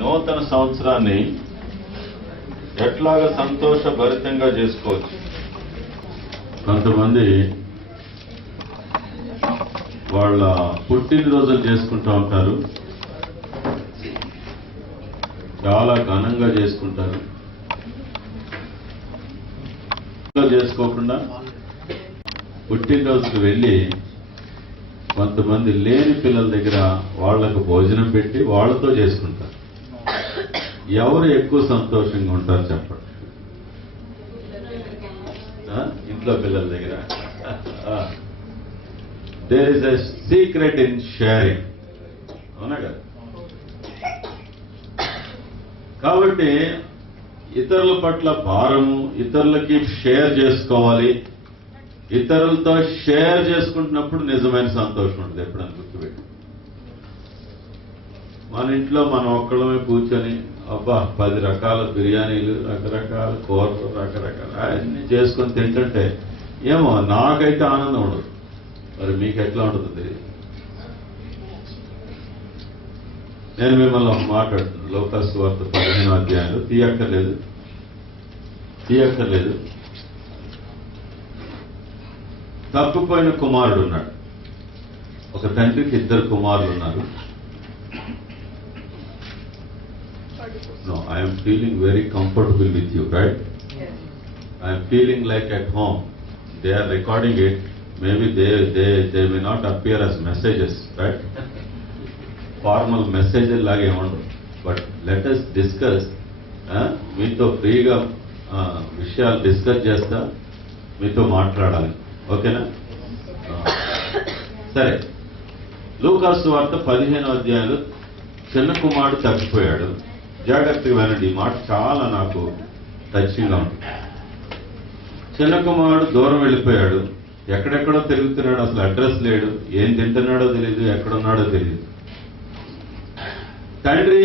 నూతన సంవత్సరాన్ని ఎట్లాగా సంతోషభరితంగా చేసుకోవచ్చు. కొంతమంది వాళ్ళ పుట్టినరోజులు చేసుకుంటూ ఉంటారు, చాలా ఘనంగా చేసుకుంటారు. చేసుకోకుండా పుట్టినరోజుకు వెళ్ళి కొంతమంది లేని పిల్లల దగ్గర వాళ్లకు భోజనం పెట్టి వాళ్ళతో చేసుకుంటారు. ఎవరు ఎక్కువ సంతోషంగా ఉంటారు చెప్పండి? ఇంట్లో పిల్లల దగ్గర. There is a secret in sharing, అవునా కదా? కాబట్టి ఇతరుల పట్ల భారము, ఇతరులకి షేర్ చేసుకోవాలి. ఇతరులతో షేర్ చేసుకుంటున్నప్పుడు నిజమైన సంతోషం ఉంటుంది. ఎప్పుడైనా గుర్తుపెట్టి, మన ఇంట్లో మనం ఒక్కళ్ళమే కూర్చొని అబ్బా 10 రకాల బిర్యానీలు, రకరకాల కూరలు, రకరకాల అన్ని చేసుకొని తింటుంటే ఏమో నాకైతే ఆనందం ఉండదు. మరి మీకు ఎట్లా ఉంటుంది? నేను మిమ్మల్ని మాట్లాడుతున్నాను. లోకాసు వార్త 15వ అధ్యాయంలో తీయక్కర్లేదు. తప్పిపోయిన కుమారుడు ఉన్నాడు. ఒక తండ్రికి 2 కుమారులు ఉన్నారు. No, I am feeling very comfortable with you, right? Yes. I am feeling like at home. They are recording it. Maybe they may not appear as messages, right? Formal messages lage undu. But let us discuss. మీతో ఫ్రీగా విషయాలు డిస్కస్ చేస్తా, మీతో మాట్లాడాలి. ఓకేనా? సరే, లూకాసు వార్త 15వ అధ్యాయంలో చిన్న కుమారుడు తప్పిపోయాడు. జాగ్రత్తగా వినండి, ఈ మాట చాలా నాకు టచింగ్గా ఉంటుంది. చిన్న కుమారుడు దూరం వెళ్ళిపోయాడు, ఎక్కడెక్కడో తిరుగుతున్నాడు, అసలు అడ్రస్ లేడు, ఏం తింటున్నాడో తెలియదు, ఎక్కడున్నాడో తెలియదు. తండ్రి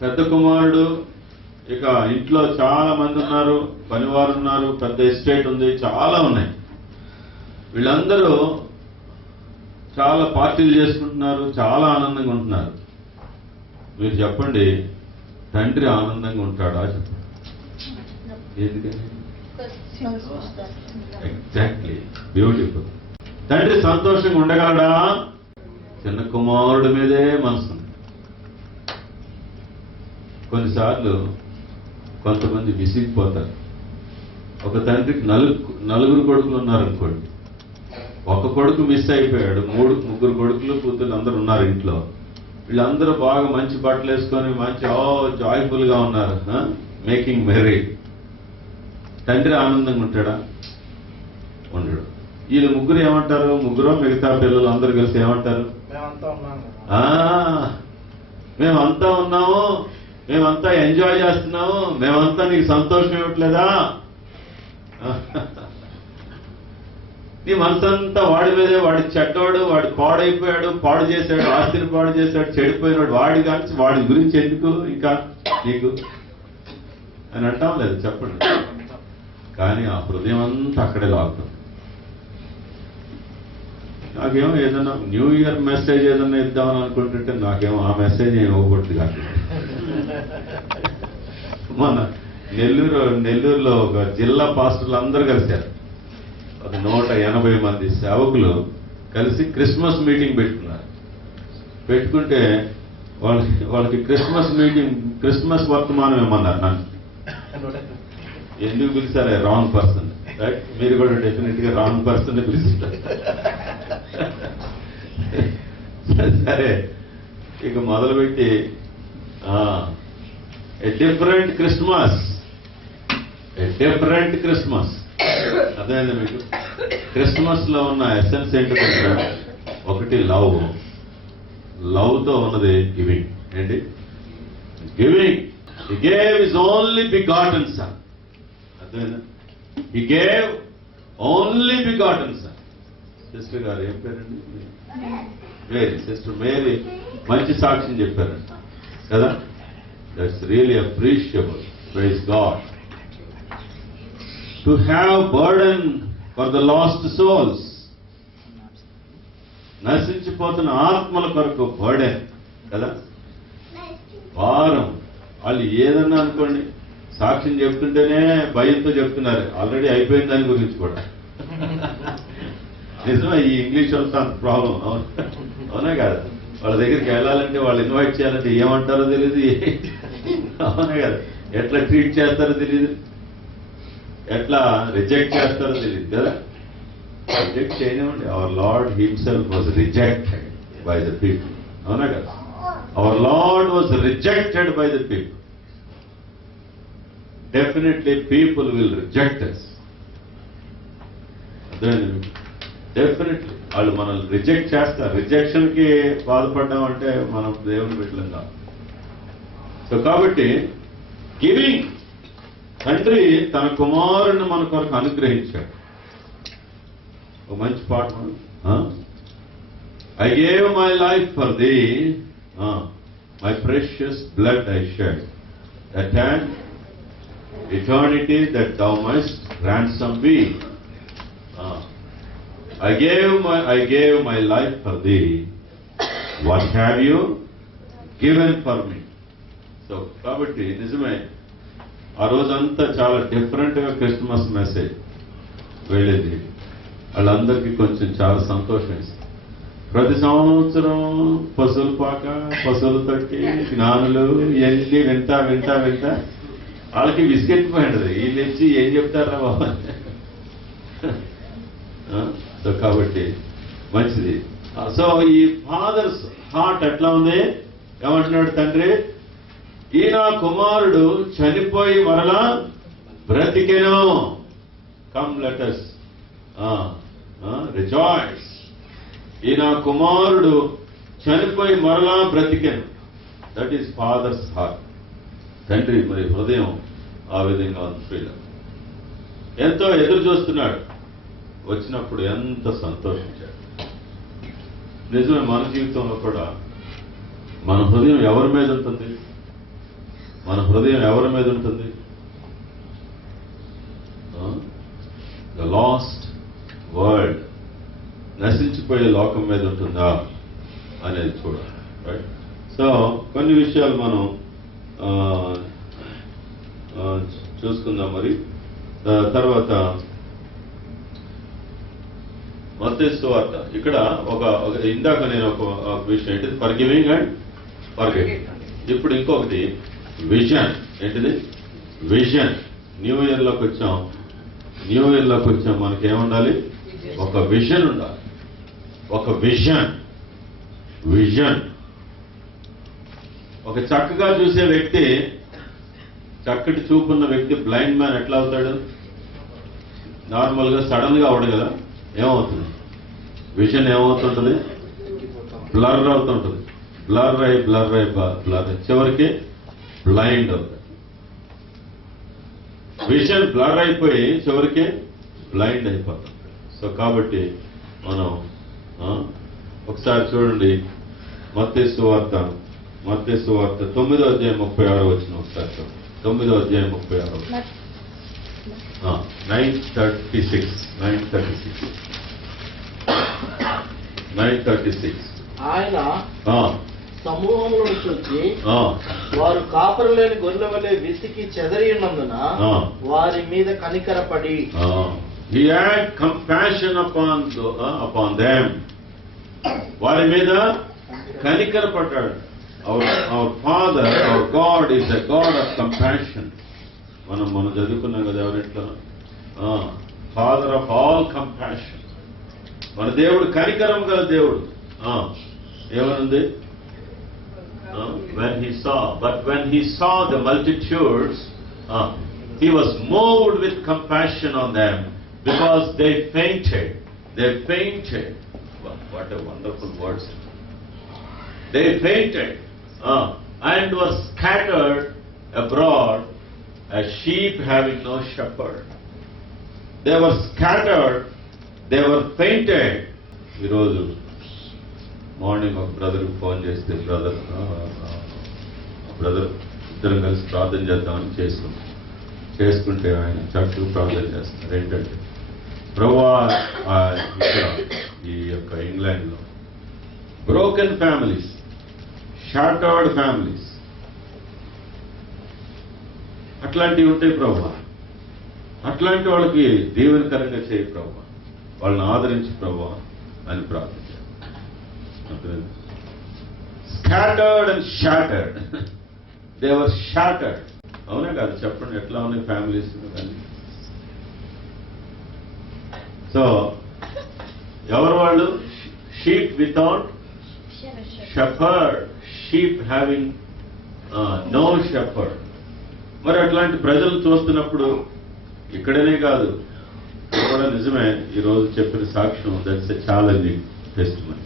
పెద్ద కుమారుడు, ఇక ఇంట్లో చాలా మంది ఉన్నారు, పనివారు ఉన్నారు, పెద్ద ఎస్టేట్ ఉంది, చాలా ఉన్నాయి. వీళ్ళందరూ చాలా పార్టీలు చేసుకుంటున్నారు, చాలా ఆనందంగా ఉంటున్నారు. మీరు చెప్పండి, తండ్రి ఆనందంగా ఉంటాడా? చెప్పండి. ఎందుకని? Exactly, beautiful. తండ్రి సంతోషంగా ఉండగలడా? చిన్న కుమారుడి మీదే మనసు. కొన్నిసార్లు కొంతమంది విసిగిపోతారు. ఒక తండ్రికి 4 కొడుకులు ఉన్నారనుకోండి, ఒక కొడుకు మిస్ అయిపోయాడు, 3 కొడుకులు కూతురు అందరూ ఉన్నారు ఇంట్లో. వీళ్ళందరూ బాగా మంచి బట్టలు వేసుకొని మంచి జాయ్ఫుల్ గా ఉన్నారు, మేకింగ్ మెరీ. తండ్రి ఆనందంగా ఉంటాడా? ఉండడు. వీళ్ళు ముగ్గురు ఏమంటారు? ముగ్గురు మిగతా పిల్లలు అందరూ కలిసి ఏమంటారు? మేమంతా ఉన్నాము, మేమంతా ఎంజాయ్ చేస్తున్నాము, మేమంతా నీకు సంతోషం ఇవ్వట్లేదా? నీ మనసంతా వాడి మీదే, వాడి చెడ్డవాడు, వాడు పాడైపోయాడు, పాడు చేశాడు, ఆస్తిని పాడు చేశాడు, చెడిపోయినాడు, వాడి కానీ వాడి గురించి ఎందుకు ఇంకా నీకు అని అంటాం లేదు? చెప్పండి. కానీ ఆ హృదయం అంతా అక్కడే లాగుతుంది. నాకేమో ఏదన్నా న్యూ ఇయర్ మెసేజ్ ఏదన్నా ఇద్దామని అనుకుంటుంటే నాకేమో ఆ మెసేజ్ ఏమి ఇవ్వకూడదు కాదు. మన నెల్లూరులో ఒక జిల్లా పాస్టర్లు అందరూ కలిశారు. 180 మంది సేవకులు కలిసి క్రిస్మస్ మీటింగ్ పెట్టుకున్నారు. పెట్టుకుంటే వాళ్ళకి క్రిస్మస్ వర్తమానం ఏమన్నారు. నన్ను ఎందుకు పిలిచారే? Wrong person, right? మీరు కూడా డెఫినెట్ గా రాంగ్ పర్సన్ పిలుస్తారు. సరే, ఇక మొదలుపెట్టి ఎ డిఫరెంట్ క్రిస్మస్. అదేండి మీకు క్రిస్మస్ లో ఉన్న ఎసెన్స్ ఏంటంటే, ఒకటి లవ్ తో ఉన్నది గివింగ్. ఏంటి giving? He gave his only begotten son. అదేనా? He gave only begotten son. Sister గారు ఏం పేరండి? మేరీ. సిస్టర్ మేరీ మంచి సాక్ష్యం చెప్పారంట కదా. That's really appreciable. Praise God. To have burden for the lost souls. నశించిపోతున్న ఆత్మల కొరకు బర్డెన్ కదా. వారం. వాళ్ళు ఏదన్నా అనుకోండి, సాక్ష్యం చెప్తుంటేనే భయంతో చెప్తున్నారు, ఆల్రెడీ అయిపోయిన దాని గురించి కూడా. నిజమే, ఈ ఇంగ్లీష్ వాళ్ళతో అంత ప్రాబ్లం. అవునా కదా? వాళ్ళ దగ్గరికి వెళ్ళాలంటే, వాళ్ళు ఇన్వైట్ చేయాలంటే ఏమంటారో తెలియదు, అవునా కదా? ఎట్లా ట్రీట్ చేస్తారో తెలియదు, ఎట్లా రిజెక్ట్ చేస్తారో తెలియదు కదా. రిజెక్ట్ చేయనివ్వండి. Our Lord himself was rejected by the people. అవునా కదా? Our Lord was rejected by the people. Definitely people will reject us. Definitely వాళ్ళు మనల్ని రిజెక్ట్ చేస్తారు. రిజెక్షన్ కి బాధపడ్డాం అంటే మనం దేవుని బిడ్డలం కాదు. సో కాబట్టి గివింగ్, తండ్రి తన కుమారుని మన కొరకు అనుగ్రహించాడు. ఒక మంచి పాట, I gave my life for the, my precious blood I shed, that and eternity that thou must ransom me. I gave my life for thee. What have you given for me? So కాబట్టి నిజమే, ఆ రోజంతా చాలా డిఫరెంట్గా Christmas message వెళ్ళింది. వాళ్ళందరికీ కొంచెం చాలా సంతోషం ఇస్తుంది. ప్రతి సంవత్సరం పశువుల పాక, పశువుల తొట్టి, జ్ఞానులు ఇవన్నీ వింటా వింటా వింటా వాళ్ళకి విసిగెత్తిపోయింది. వీళ్ళు ఇచ్చి ఏం చెప్తారా బాబా. సో కాబట్టి మంచిది. సో ఈ ఫాదర్స్ హార్ట్ ఎట్లా ఉంది? ఏమంటున్నాడు తండ్రి, ఈ నా కుమారుడు చనిపోయి మరలా బ్రతికెను. Come let us rejoice. ఈ నా కుమారుడు చనిపోయి మరలా బ్రతికెను. That is father's heart. తండ్రి మరి హృదయం ఆ విధంగా ఉంది. ప్రియుల, ఎంతో ఎదురు చూస్తున్నాడు, వచ్చినప్పుడు ఎంత సంతోషించాడు. నిజమే, మన జీవితంలో కూడా మన హృదయం ఎవరి మీద ఉంటుంది? మన హృదయం ఎవరి మీద ఉంటుంది? ద లాస్ట్ వరల్డ్, నశించిపోయే లోకం మీద ఉంటుందా అనేది చూడాలి. రైట్. సో కొన్ని విషయాలు మనం చూసుకుందాం. మరి తర్వాత మత్తయి సువార్త, ఇక్కడ ఒక ఇందాక నేను ఒక విషయం ఏంటిది, ఫర్గివింగ్ అండ్ ఫర్గెట్. ఇప్పుడు ఇంకొకటి విజన్. ఏంటిది? విజన్. న్యూ ఇయర్లోకి వచ్చాం. న్యూ ఇయర్లోకి వచ్చాం, మనకేముండాలి? ఒక విజన్ ఉండాలి. ఒక విజన్. విజన్. ఒక చక్కగా చూసే వ్యక్తి, చక్కటి చూపున్న వ్యక్తి, బ్లైండ్ మ్యాన్ ఎట్లా అవుతాడు? నార్మల్గా సడన్ గా అవడు కదా. ఏమవుతుంది? విజన్ ఏమవుతుంటుంది? బ్లర్ అవుతుంటుంది. బ్లర్ అయి చివరికి బ్లైండ్ అవుతుంది. విజన్ బ్లర్ అయిపోయి చివరికి బ్లైండ్ అయిపోతుంది. సో కాబట్టి మనం ఒకసారి చూడండి, మత్తయి సువార్త 9వ అధ్యాయం 36 వచ్చిన ఒకసారి చూడండి. 9వ అధ్యాయం 36, 9:36. ఆయన సమూహంలో వచ్చి వారు కాపరు లేని గొర్రెల వలె విసికి చెదరి ఉన్నందున వారి మీద కనికరపడి, He had compassion upon them. వారి మీద కనికరపడ్డాడు. Our Father, our God is a God of compassion. మనం చదువుకున్నాం కదా ఎవరిట్లో, ఫాదర్ ఆఫ్ ఆల్ కంపాషన్. మన దేవుడు కనికరం గల దేవుడు. ఏమనుంది? when he saw the multitudes, he was moved with compassion on them because they fainted. What a wonderful words. They fainted and were scattered abroad as sheep having no shepherd. They were scattered, they were fainted. ఈరోజు మార్నింగ్ ఒక brother phone చేస్తే, బ్రదర్ ఇద్దరం కలిసి ప్రార్థన చేద్దామని చేసుకుంటే ఆయన చర్చకు ప్రార్థన చేస్తున్నారు. ఏంటంటే, ప్రభువా, ఇక్కడ ఈ యొక్క ఇంగ్లాండ్లో బ్రోకెన్ ఫ్యామిలీస్, షాటర్డ్ ఫ్యామిలీస్, అట్లాంటివి ఉంటాయి ప్రభువా. అట్లాంటి వాళ్ళకి దీవెనకరంగా చేయి ప్రభువా, వాళ్ళని ఆదరించి ప్రభువా అని ప్రార్థించారు. Scattered and shattered, they were shattered. అవునా కాదు చెప్పండి, ఎట్లా ఉన్నాయి ఫ్యామిలీస్ కానీ. సో ఎవరు వాళ్ళు? Sheep without shepherd, sheep having no shepherd. మరి అట్లాంటి ప్రజలు చూస్తున్నప్పుడు ఇక్కడనే కాదు, ఇది కూడా నిజమే. ఈరోజు చెప్పిన సాక్ష్యం, that's a challenging testimony.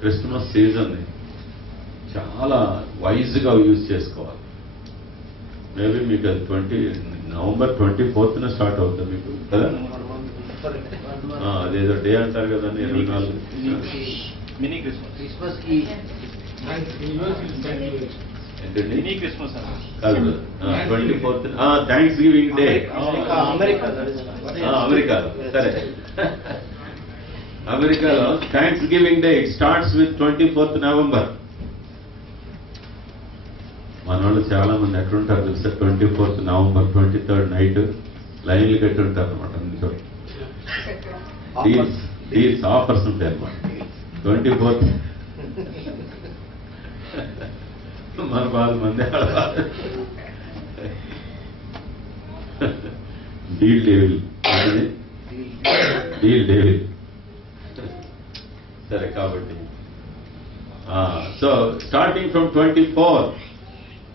Christmas సీజన్ని చాలా వైజ్గా యూజ్ చేసుకోవాలి. మేబీ మీకు అది నవంబర్ 24th స్టార్ట్ అవుతుంది మీకు కదా. అదేదో డే అంటారు కదా 24 మినీ క్రిస్మస్ ఏంటండి కాదు 24th థ్యాంక్స్ గివింగ్ డే అమెరికాలో. సరే, అమెరికాలో thanks giving day it starts with 24th November. మన వాళ్ళు చాలా మంది ఎట్లుంటారు తెలుసా, 24th November 23rd నైట్ లైన్లు కట్టి ఉంటారు అనమాట. అన్ని చోట్ల డీల్స్ ఆఫర్స్ ఉంటాయి అనమాట. 24th మన బాధ మంది డీల్ డేవిల్, డీల్ డేవిల్. సరే, కాబట్టి సో స్టార్టింగ్ ఫ్రమ్ 24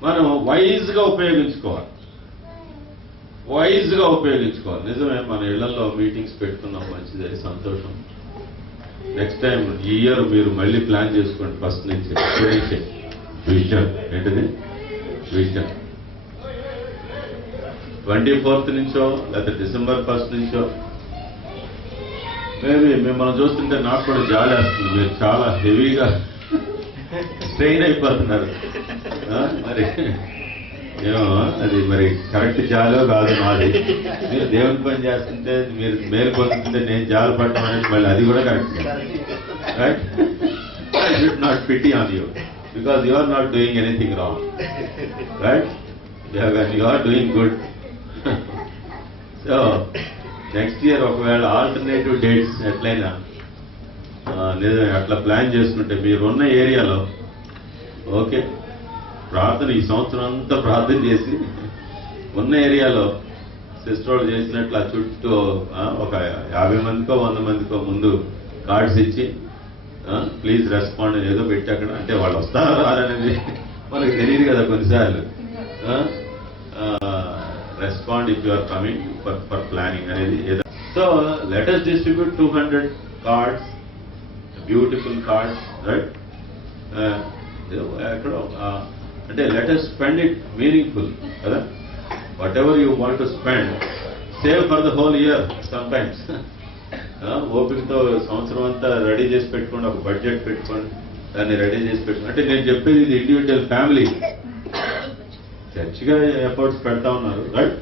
మనం వైజ్గా ఉపయోగించుకోవాలి. నిజమే, మన ఇళ్లలో మీటింగ్స్ పెట్టుకున్నాం, మంచిదే, సంతోషం. నెక్స్ట్ టైం ఈ ఇయర్ మీరు మళ్ళీ ప్లాన్ చేసుకోండి. ఫస్ట్ నుంచి విజన్ ఏంటిది? విజన్ 24th నుంచో లేకపోతే December 1st నుంచో. మేబీ మిమ్మల్ని చూస్తుంటే నాకు కూడా జాలి వేస్తుంది. మీరు చాలా హెవీగా స్ట్రెయిన్ అయిపోతున్నారు. మరి ఏమో అది మరి కరెక్ట్ జాలో కాదు మాది. మీరు దేవుని పని చేస్తుంటే, మీరు మేలు పొందుతుంటే నేను జాలు పడటం అనేది మళ్ళీ అది కూడా correct. Right? I should not pity on you because you are not doing anything wrong. Right? You are doing good. So next year ఒకవేళ ఆల్టర్నేటివ్ డేట్స్ ఎట్లయినా నిజమే అట్లా ప్లాన్ చేసుకుంటే మీరున్న ఏరియాలో ఓకే, ప్రార్థన ఈ సంవత్సరం అంతా ప్రార్థన చేసి ఉన్న ఏరియాలో సిస్టర్ వాళ్ళు చేసినట్లు ఆ చుట్టూ ఒక 50 మందికో 100 మందికో ముందు కార్డ్స్ ఇచ్చి ప్లీజ్ రెస్పాండ్ ఏదో పెట్టి అక్కడ, అంటే వాళ్ళు వస్తారా రారనేది మనకు తెలియదు కదా కొన్నిసార్లు. Respond if you are coming for planning అనేది ఏదో. So let us distribute 200 cards, beautiful cards. Right? ఎక్కడో అంటే let us spend it meaningful కదా. Whatever you want to spend, save for the whole year. Sometimes ఓపికతో సంవత్సరం అంతా రెడీ చేసి పెట్టుకోండి, ఒక బడ్జెట్ పెట్టుకోండి, దాన్ని రెడీ చేసి పెట్టుకోండి. అంటే నేను చెప్పేది ఇది ఇండివిజువల్ ఫ్యామిలీ. చర్చిగా ఎఫర్ట్స్ పెడతా ఉన్నారు. రైట్?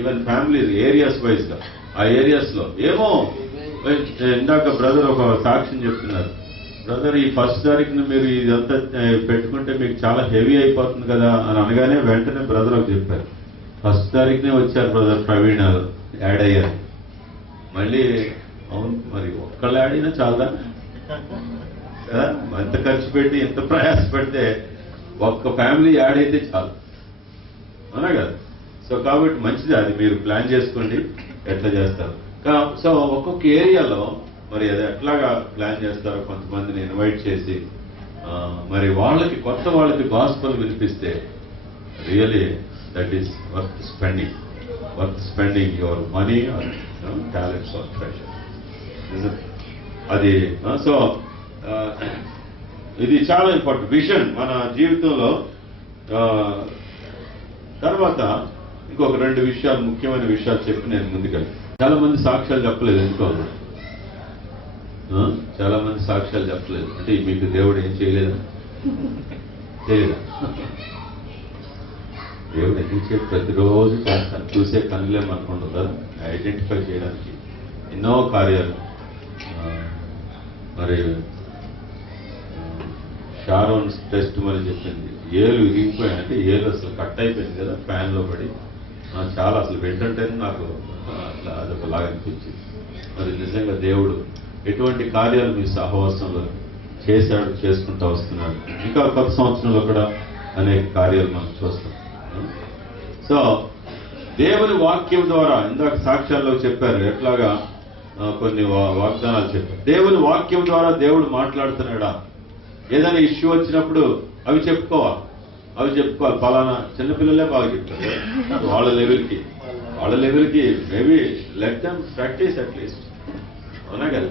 ఈవెన్ ఫ్యామిలీస్ ఏరియాస్ వైజ్గా ఆ ఏరియాస్లో ఏమో. ఇందాక బ్రదర్ ఒక సాక్ష్యం చెప్తున్నారు. బ్రదర్ ఈ 1st తారీఖున మీరు ఇదంతా పెట్టుకుంటే మీకు చాలా హెవీ అయిపోతుంది కదా అని అనగానే వెంటనే బ్రదర్ ఒక చెప్పారు, 1st తారీఖునే వచ్చారు బ్రదర్ ప్రవీణ్ యాడ్ అయ్యారు. మళ్ళీ అవును, మరి ఒక్కళ్ళు యాడ్ అయినా చాలా కదా, ఎంత ఖర్చు పెట్టి ఎంత ప్రయాస పెడితే ఒక్క ఫ్యామిలీ యాడ్ అయితే చాలు, అవునా కదా. సో కాబట్టి మంచిది, అది మీరు ప్లాన్ చేసుకోండి ఎట్లా చేస్తారు. సో ఒక్కొక్క ఏరియాలో మరి అది ఎట్లాగా ప్లాన్ చేస్తారో కొంతమందిని ఇన్వైట్ చేసి మరి వాళ్ళకి కొత్త వాళ్ళకి గాస్పెల్ వినిపిస్తే really that is worth spending your money or talents or treasure. అది సో ఇది చాలా ఇంపార్టెంట్ విజన్ మన జీవితంలో. తర్వాత ఇంకొక 2 విషయాలు, ముఖ్యమైన విషయాలు చెప్పి నేను ముందుకెళ్ళి. చాలా మంది సాక్ష్యాలు చెప్పలేదు. ఎందుకో చాలా మంది సాక్ష్యాలు చెప్పలేదు. అంటే మీకు దేవుడు ఏం చేయలేదా? దేవుడు ఎందుకు చేసి ప్రతిరోజు చేస్తాను, చూసే కనులే మనకు ఉండదు కదా ఐడెంటిఫై చేయడానికి ఎన్నో కార్యాలు. మరి షారోన్ టెస్ట్ మరి చెప్పింది, ఏలు విరిగిపోయాయి అంటే ఏలు అసలు కట్ అయిపోయింది కదా ఫ్యాన్లో పడి. చాలా అసలు వింటుంటే నాకు అట్లా అదొకలాగా అనిపించింది. మరి నిజంగా దేవుడు ఎటువంటి కార్యాలు మీ సహవాసంలో చేశాడు, చేసుకుంటూ వస్తున్నాడు. ఇంకా కొత్త సంవత్సరంలో కూడా అనేక కార్యాలు మనం చూస్తాం. సో దేవుని వాక్యం ద్వారా ఇందాక సాక్ష్యాల్లో చెప్పారు, ఎట్లాగా కొన్ని వాగ్దానాలు చెప్పారు. దేవుని వాక్యం ద్వారా దేవుడు మాట్లాడుతున్నాడా? ఏదైనా ఇష్యూ వచ్చినప్పుడు అవి చెప్పుకోవాలి. ఫలానా చిన్నపిల్లలే బాగా చెప్తారు వాళ్ళ లెవెల్కి maybe let them practice at least. అవునా కదా?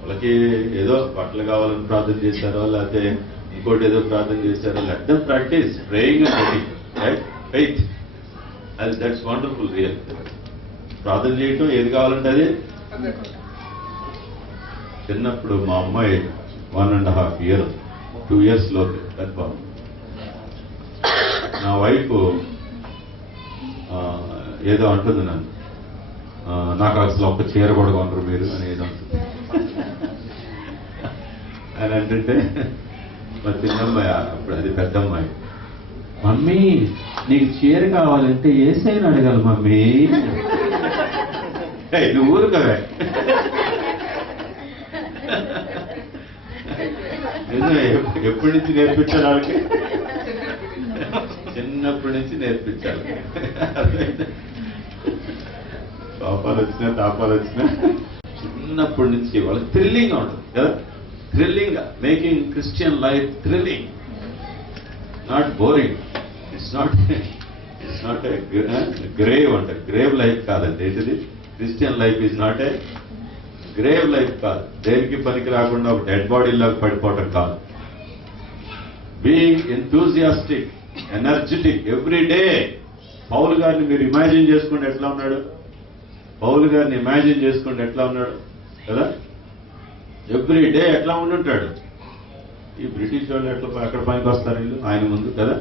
వాళ్ళకి ఏదో బట్టలు కావాలని ప్రార్థన చేశారో లేకపోతే ఇంకోటి ఏదో ప్రార్థన చేశారో, let them practice praying and waiting, right? Faith, అది దట్స్ వండర్ఫుల్. రియల్ ప్రార్థన చేయటం ఏది కావాలంటే అది. చిన్నప్పుడు మా అమ్మాయి 1.5 year 2 years లోపు పెద్ద, నా వైఫ్ ఏదో అంటుంది నన్ను, నాకు అసలు ఒక్క చీర కూడా కొనరు మీరు అని ఏదో అంటుంది. అని అంటుంటే మా చిన్నమ్మాయి, అప్పుడు అది పెద్ద అమ్మాయి, మమ్మీ నీకు చీర కావాలంటే ఏసైనా అడగాలి మమ్మీ. నువ్వు ఊరు కదా. ఎప్పటి నుంచి నేర్పించాలి వాళ్ళకి? చిన్నప్పటి నుంచి నేర్పించాలి. తాపాలు వచ్చినా చిన్నప్పటి నుంచి వాళ్ళకి థ్రిల్లింగ్గా ఉంటుంది కదా. Thrilling, making Christian life thrilling, not boring. It's not a grave అంటే గ్రేవ్ లైఫ్ కాదండి. ఏంటిది? Christian life is not a grave life కాదు. దేనికి పనికి రాకుండా ఒక డెడ్ బాడీలాగా పడిపోవటం కాదు. Being enthusiastic, energetic every day. Paul గారిని మీరు ఇమాజిన్ చేసుకోండి ఎట్లా ఉన్నాడు. పౌలు గారిని ఇమాజిన్ చేసుకోండి ఎట్లా ఉన్నాడు కదా. ఎవ్రీ డే ఎట్లా ఉండుంటాడు. ఈ బ్రిటిష్ వాళ్ళు ఎక్కడ పనికి వస్తారు వీళ్ళు ఆయన ముందు కదా.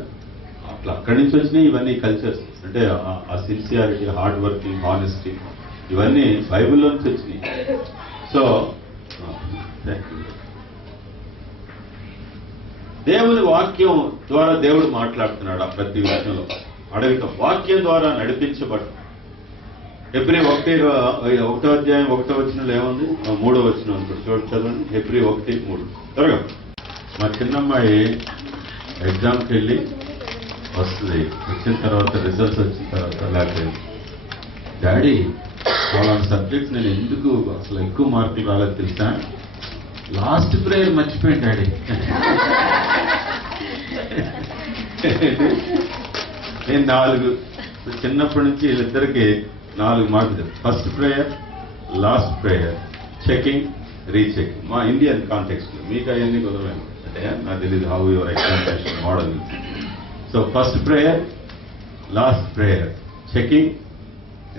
అట్లా అక్కడి నుంచి వచ్చినాయి ఇవన్నీ కల్చర్స్. అంటే ఆ సిన్సియారిటీ, హార్డ్ వర్కింగ్, హానెస్టీ, ఇవన్నీ బైబిల్లో నుంచి వచ్చినాయి. సో దేవుని వాక్యం ద్వారా దేవుడు మాట్లాడుతున్నాడు. ఆ ప్రతి విషయంలో అడగటం, వాక్యం ద్వారా నడిపించబడటం. హెబ్రీ 1వ అధ్యాయం 1వ వచనంలో ఏముంది? 3వ వచనం అనుకోండి, చదవండి. హెబ్రీ 1:3 త్వరగా. మా చిన్నమ్మాయి ఎగ్జామ్కి వెళ్ళి వస్తుంది. వచ్చిన తర్వాత రిజల్ట్స్ వచ్చిన తర్వాత లేకపోతే, డాడీ వాళ్ళ సబ్జెక్ట్ నేను ఎందుకు అసలు ఎక్కువ మార్కులు రాలేదు తెలుసా? లాస్ట్ ప్రేయర్ మర్చిపోయాను డాడీ. నేను 4 చిన్నప్పటి నుంచి వీళ్ళిద్దరికి 4 మార్కులు. First prayer, last prayer, checking, rechecking. మా ఇండియన్ కాంటెక్స్ట్ లో మీకు అవన్నీ కుదరలేదు అంటే నాకు తెలియదు how your examination model. So first prayer, last prayer, checking,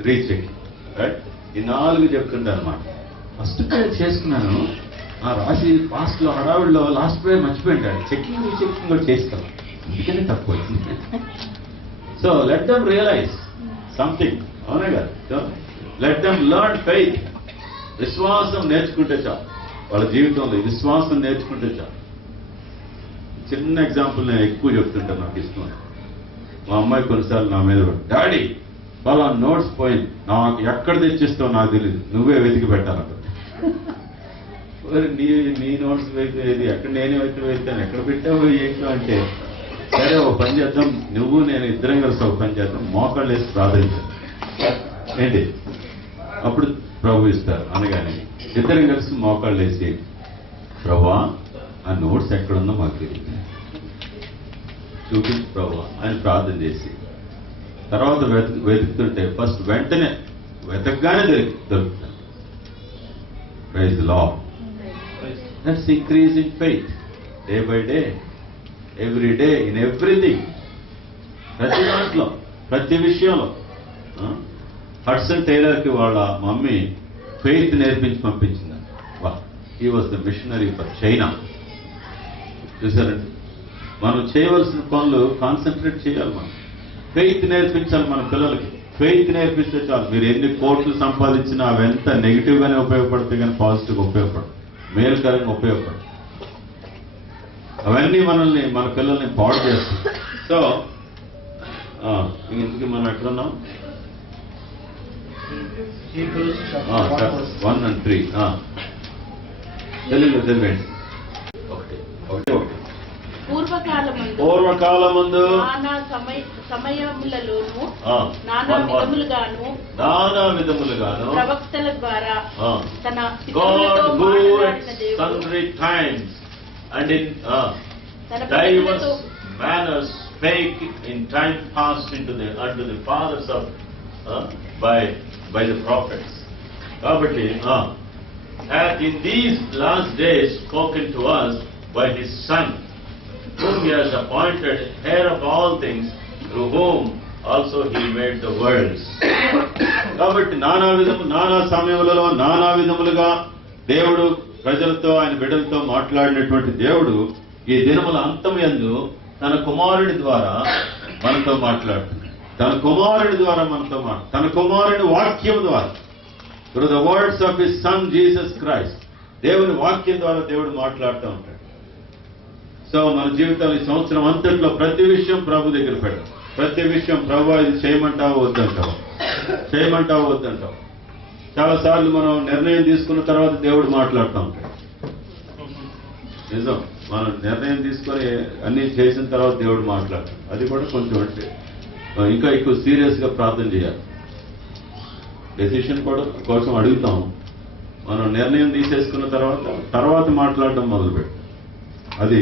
rechecking, right? ఈ 4 చెప్తుంటారు అన్నమాట. ఫస్ట్ ప్రేయర్ చేసుకున్నాను, రాసి పాస్ట్ లో హడావిడిలో లాస్ట్ ప్రేయర్ మర్చిపోయింటాడు. చెకింగ్, రీచెకింగ్ కూడా చేసుకోవాలి, అందుకనే తక్కువ వచ్చింది. So let them realise something. అవునే కదా? Let them learn faith. విశ్వాసం నేర్చుకుంటే చాలు. వాళ్ళ జీవితంలో విశ్వాసం నేర్చుకుంటే చాలు. చిన్న ఎగ్జాంపుల్ నేను ఎక్కువ చెప్తుంటాను, నాకు ఇష్టం. మా అమ్మాయి కొన్నిసార్లు నా మీద, డాడీ వాళ్ళ నోట్స్ పోయింది, నాకు ఎక్కడ తెచ్చిస్తావు నాకు తెలియదు, నువ్వే వెతికి పెట్టాలంట. నీ నోట్స్ వెతికేది ఎక్కడ, నేనే వెతికాను, ఎక్కడ పెట్టావు ఏంటో అంటే, సరే ఒక పని చేద్దాం, నువ్వు నేను ఇద్దరం కలిసి ఒక పని చేద్దాం, మోకాళ్ళు వేసి ప్రార్థించాను ఏంటి, అప్పుడు ప్రభు ఇస్తారు అనగానే ఇద్దరం కలిసి మోకాళ్ళు వేసి, ప్రభువా ఆ నోట్స్ ఎక్కడుందో మాకు తెలియదు, చూపించు ప్రభువా అని ప్రార్థన చేసి, తర్వాత వెతుకుతుంటే ఫస్ట్ వెంటనే వెతకగానే దొరుకుతాను. Praise the lord. That's increase in faith day by day, every day, in everything. ప్రతి దాంట్లో, ప్రతి విషయంలో. హడ్సన్ టైలర్కి వాళ్ళ మమ్మీ ఫెయిత్ నేర్పించి పంపించింది. వా, he was the missionary for China. చూసారండి, మనం చేయవలసిన పనులు కాన్సన్ట్రేట్ చేయాలి. మనం ఫెయిత్ నేర్పించాలి మన పిల్లలకి. ఫెయిత్ నేర్పిస్తే చాలు. మీరు ఎన్ని కోట్లు సంపాదించినా అవెంత నెగిటివ్ గానే ఉపయోగపడతాయి కానీ పాజిటివ్గా ఉపయోగపడదు, మేలుకరంగా ఉపయోగపడదు. అవన్నీ మనల్ని, మన పిల్లల్ని పాడు చేస్తాయి. సో ఇందుకు మనం ఎక్కడున్నాం? Hebrews chapter 1 verse 1 and 3. చదివండి. ఒకటి. పూర్వకాలమందు నానా సమయములలోను నానా విధములుగాను ప్రవక్తల ద్వారా తన పితరులతో మాట్లాడిన దేవుడు sundry times and in తన diverse పితరులతో manners spake in time past unto the fathers of by the prophets. Kabatti hath in these last days spoken to us by his Son, whom he has appointed heir of all things, through whom also he made the worlds. కాబట్టి నానా సమయములలో నానా విధములుగా దేవుడు ప్రజలతో, ఆయన బిడ్డలతో మాట్లాడినటువంటి దేవుడు ఈ దినముల అంతమయందు తన కుమారుడి ద్వారా మనతో మాట్లాడుతున్నాడు. తన కుమారుడి వాక్యం ద్వారా, through the words of his son Jesus Christ, దేవుని వాక్యం ద్వారా దేవుడు మాట్లాడుతూ ఉంటాడు. సో మన జీవితాలు ఈ సంవత్సరం అంతట్లో ప్రతి విషయం ప్రభు దగ్గర పెట్టాం. ప్రతి విషయం ప్రభు ఇది చేయమంటావో వద్దంటావు. చాలాసార్లు మనం నిర్ణయం తీసుకున్న తర్వాత దేవుడు మాట్లాడుతూ ఉంటాడు. నిజం, మనం నిర్ణయం తీసుకొని అన్ని చేసిన తర్వాత దేవుడు మాట్లాడతాడు. అది కూడా కొంచెం అంటే ఇంకా ఎక్కువ సీరియస్గా ప్రార్థన చేయాలి. డెసిషన్ కూడా కోసం అడుగుతాం. మనం నిర్ణయం తీసేసుకున్న తర్వాత మాట్లాడడం మొదలుపెట్టు. అది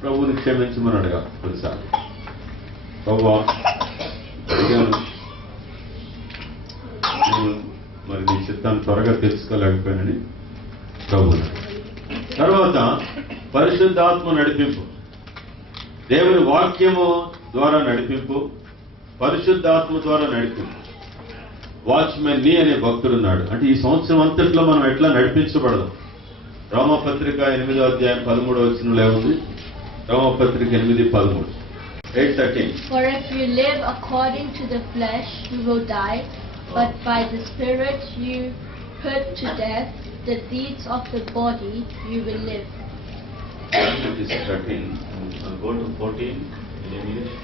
ప్రభువుని క్షమించమని అడగాలి. కొన్నిసార్లు ప్రభువా అడిగాను, మరి నీ చిత్తాన్ని త్వరగా తెలుసుకోలేకపోయానని ప్రభువుని. తర్వాత పరిశుద్ధాత్మ నడిపింపు, దేవుని వాక్యము ద్వారా నడిపింపు, పరిశుద్ధాత్మ ద్వారా నడిపింపు. వాచ్మెన్ నీ అనే భక్తుడున్నాడు. అంటే ఈ సంవత్సరం అంతట్లో మనం ఎట్లా నడిపించబడదాం. రోమపత్రిక 8వ అధ్యాయం 13వ వచనంలో ఉంది. రోమపత్రిక 8:13. 8:13. For if you live according to the flesh, you will die, but by the Spirit you put to death the deeds of the body, you will live. It is 13. Go to 14 in English.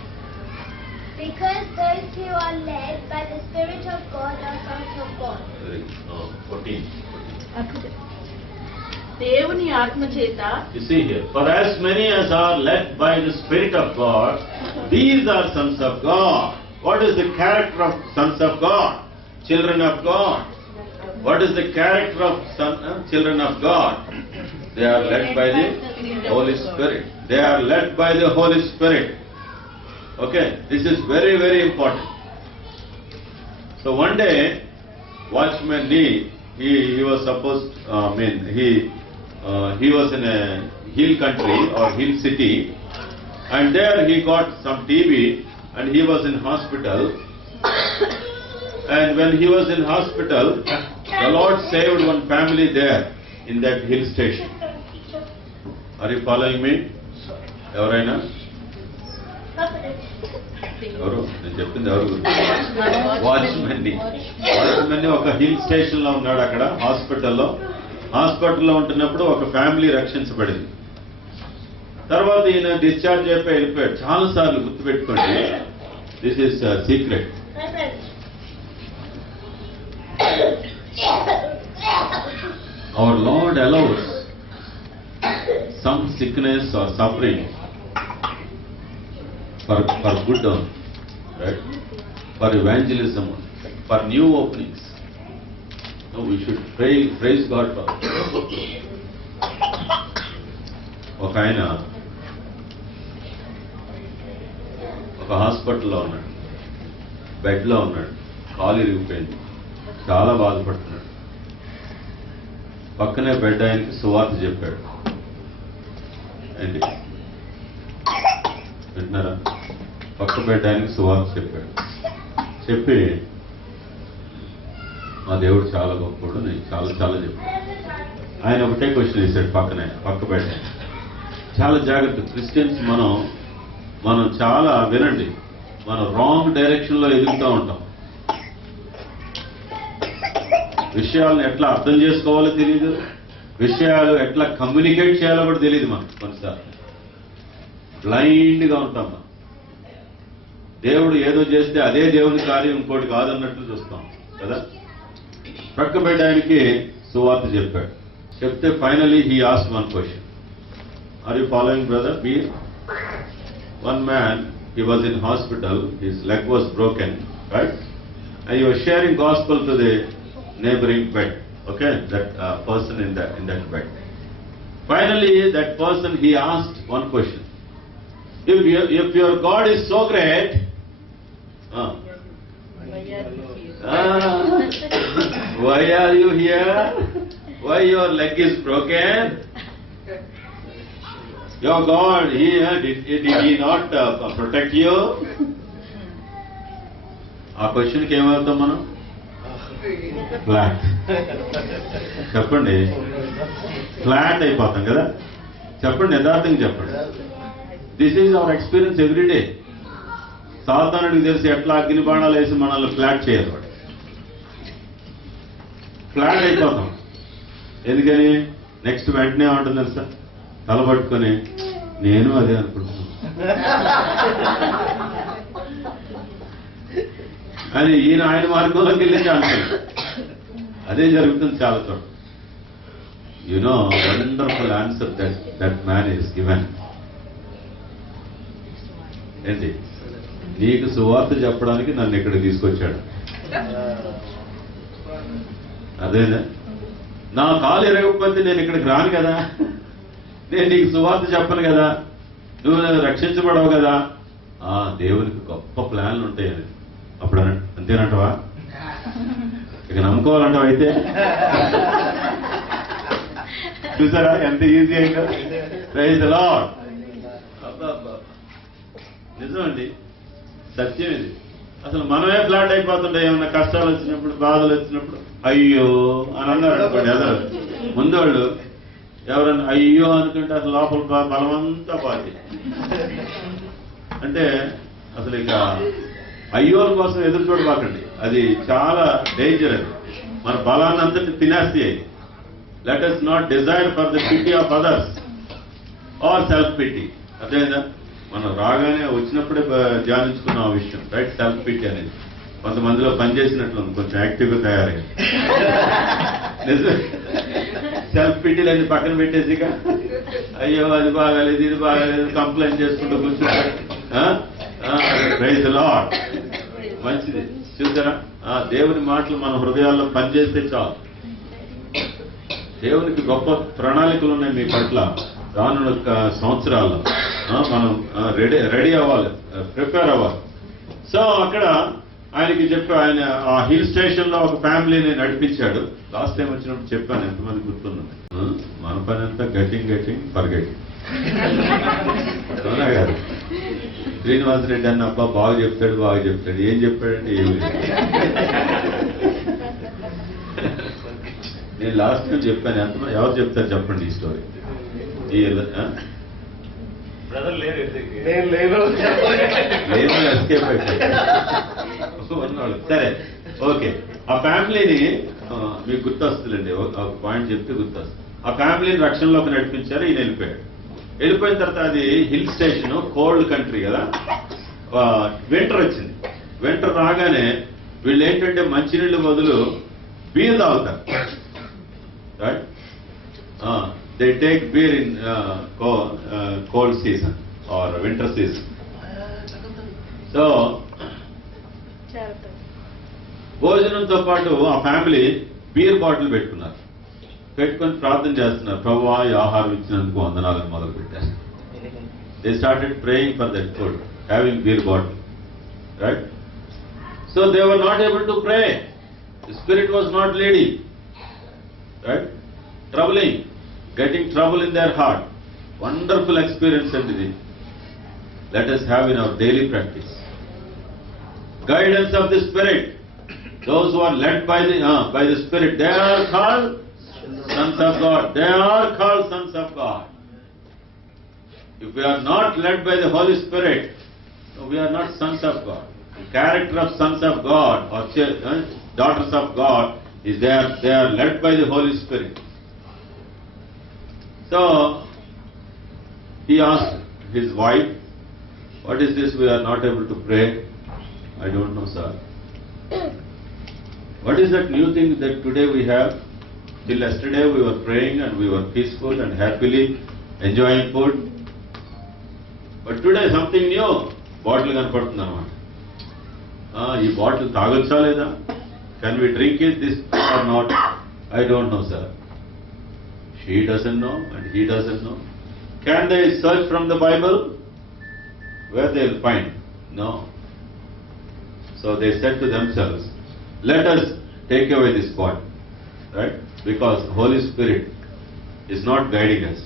Because those who are led by the Spirit of God are sons of God. 14. దేవుని ఆత్మ చేత. You see here, for as many as are led by the Spirit of God, these are sons of God. What is the character of sons of God? Children of God. What is the character of children of God? They are led by the Holy Spirit. They are led by the Holy Spirit. Okay, this is very, very important. So one day, Watchman Lee, he was supposed, he was in a hill country or hill city, and there he got some TB and he was in hospital. And when he was in hospital, the Lord saved one family there in that hill station. Are you following me? ఎవరైనా? ఎవరు? నేను చెప్పింది ఎవరు? వాచ్మెన్ ఒక hill station లో ఉన్నాడు. అక్కడ హాస్పిటల్లో ఉంటున్నప్పుడు ఒక ఫ్యామిలీ రక్షించబడింది. తర్వాత ఈయన డిశ్చార్జ్ అయిపోయి వెళ్ళిపోయాడు. చాలా సార్లు గుర్తుపెట్టుకోండి, this is secret. Our Lord allows some sickness or suffering for good, right? For evangelism, for new openings. No, we should praise God for it. ఒక ఆయన ఒక హాస్పిటల్లో ఉన్నాడు, బెడ్లో ఉన్నాడు, కాలు ఇరిగిపోయింది, చాలా బాధపడుతున్నాడు. పక్కనే బెడ్ ఆయనకి సువార్త చెప్పాడు. ఏంటి వింటున్నారా? పక్క బెడ్ ఆయనకి సువార్త చెప్పి మా దేవుడు చాలా గొప్పవాడు, నేను చాలా చెప్పాడు. ఆయన ఒకటే క్వశ్చన్ వేశాడు పక్క బెడ్ ఆయన. చాలా జాగ్రత్త క్రిస్టియన్స్, మనం చాలా వినండి, మనం రాంగ్ డైరెక్షన్లో ఎదుగుతూ ఉంటాం. విషయాలను ఎట్లా అర్థం చేసుకోవాలో తెలియదు, విషయాలు ఎట్లా కమ్యూనికేట్ చేయాలో కూడా తెలియదు మనకు కొన్నిసార్లు. బ్లైండ్గా ఉంటాం మనం. దేవుడు ఏదో చేస్తే అదే దేవుని కార్యం ఇంకోటి కాదన్నట్టు చూస్తాం కదా. ప్రక్క పెట్టడానికి సువార్త చెప్పాడు. చెప్తే finally he asked one question. Are you following brother? One man, he was in hospital, his leg was broken, right? And he was sharing gospel to the neighboring bed, okay, that person in that bed. Finally, that person, he asked one question. If your God is so great, why are you here? Why your leg is broken? Your God, did he not protect you? ఆ క్వశ్చన్కి ఏమవుతాం మనం? ఫ్లాట్. చెప్పండి, ఫ్లాట్ అయిపోతాం కదా. చెప్పండి, యథార్థంగా చెప్పండి. This is our experience everyday. సాధారణకి తెలిసి ఎట్లా అగ్ని బాణాలు వేసి మనల్ని ఫ్లాట్ చేయాలి. వాడు ఫ్లాట్ అయిపోతాం. ఎందుకని? నెక్స్ట్ వెంటనే ఉంటుంది తెలుసా, తలపట్టుకొని నేను అదే అనుకుంటున్నాను అని ఈయన ఆయన మార్గంలోకి వెళ్ళి అనుకున్నాను. అదే జరుగుతుంది చాలా చోట. You know wonderful answer that man is given. ఏంటి? నీకు సువార్త చెప్పడానికి నన్ను ఇక్కడికి తీసుకొచ్చాడు. అదేనా? నా కాలు ఎరగకపోతే నేను ఇక్కడికి రాను కదా, నేను నీకు సువార్త చెప్పను కదా, నువ్వు రక్షించబడవు కదా. దేవునికి గొప్ప ప్లాన్లు ఉంటాయని అప్పుడు అంతేనంటవా? ఇక నమ్ముకోవాలంటావు. అయితే చూసారా ఎంత ఈజీ అయిందో? Praise the Lord. నిజం అండి, సత్యం ఇది. అసలు మనమే ఫ్లాట్ అయిపోతుంటాయి. ఏమన్నా కష్టాలు వచ్చినప్పుడు, బాధలు వచ్చినప్పుడు అయ్యో అని అన్నారు అనుకోండి. అసలు ముందోళ్ళు ఎవరన్నా అయ్యో అనుకుంటే అసలు లోపల బలమంతా పాటి. అంటే అసలు ఇక అయ్యోల కోసం ఎదురు చూడబాకండి. అది చాలా డేంజర్. అది మన బలాన్ని అంతటి తినేస్తే. Let us not desire for the pity of others or self pity. అదేనా మనం రాగానే వచ్చినప్పుడే ధ్యానించుకున్న ఆ విషయం, రైట్? సెల్ఫ్ పిటీ అనేది కొంతమందిలో పనిచేసినట్లుంది, కొంచెం యాక్టివ్గా తయారయ్యి. సెల్ఫ్ పిటీలన్నీ పక్కన పెట్టేసిక అయ్యో అది బాగాలేదు, ఇది బాగాలేదు, కంప్లైంట్ చేసుకుంటూ కూర్చుంటారు. Praise the Lord. మంచిది. చూసారా, దేవుని మాటలు మన హృదయాల్లో పనిచేస్తే చాలు. దేవునికి గొప్ప ప్రణాళికలు ఉన్నాయి మీ పట్ల. రానున్న సంవత్సరాల్లో మనం రెడీ అవ్వాలి, ప్రిపేర్ అవ్వాలి. సో అక్కడ ఆయనకి చెప్పి ఆయన ఆ హిల్ స్టేషన్ లో ఒక ఫ్యామిలీని నడిపించాడు. లాస్ట్ టైం వచ్చినప్పుడు చెప్పాను, ఎంతమంది గుర్తున్నారు? మన పని అంతా గెటింగ్ ఫర్గెటింగ్. అవునా గారు? శ్రీనివాసరెడ్డి అన్న అబ్బా బాగా చెప్తాడు. ఏం చెప్పాడంటే ఏమి. నేను లాస్ట్ టైం చెప్పాను. ఎంతమంది ఎవరు చెప్తారు చెప్పండి ఈ స్టోరీ? ఎస్కేప్ అయిపోయాడు. సరే, ఓకే. ఆ ఫ్యామిలీని మీకు గుర్తొస్తుందండి, ఒక పాయింట్ చెప్తే గుర్తొస్తుంది. ఆ ఫ్యామిలీని రక్షణలోకి నడిపించారు. ఈయన వెళ్ళిపోయాడు. వెళ్ళిపోయిన తర్వాత అది హిల్ స్టేషన్, కోల్డ్ కంట్రీ కదా. వింటర్ వచ్చింది. వింటర్ రాగానే వీళ్ళు ఏంటంటే మంచినీళ్ళు బదులు బీర్ తాగుతారు. Right? They take beer in cold season or winter season. So భోజనంతో పాటు ఆ ఫ్యామిలీ బీర్ బాటిల్ పెట్టుకున్నారు. పెట్టుకొని ప్రార్థన చేస్తున్నారు. ప్రభువా ఈ ఆహారం ఇచ్చినందుకు వందనాలను మొదలు పెట్టారు. They started praying for that food, having beer bottle. Right? So they were not able to pray. The spirit was not leading. Right? Troubling, getting trouble in their heart. Wonderful experience and this. Let us have in our daily practice. Guidance of the Spirit. Those who are led by the Spirit, they are called sons of God. They are called sons of God. If we are not led by the Holy Spirit, we are not sons of God. The character of sons of God or daughters of God is they are led by the Holy Spirit. So he asked his wife, "What is this? We are not able to pray." "I don't know, sir." "What is that new thing that today we have? Till yesterday we were praying and we were peaceful and happily enjoying food. But today something new." Bottle కనపడుతుంది అన్నమాట. ఈ బాటిల్ తాగొచ్చా లేదా? Can we drink it this or not? "I don't know, sir." She doesn't know and he doesn't know. Can they search from the Bible? Where they will find? No. So they said to themselves, "Let us take away this bottle." Right? Because Holy Spirit is not guiding us.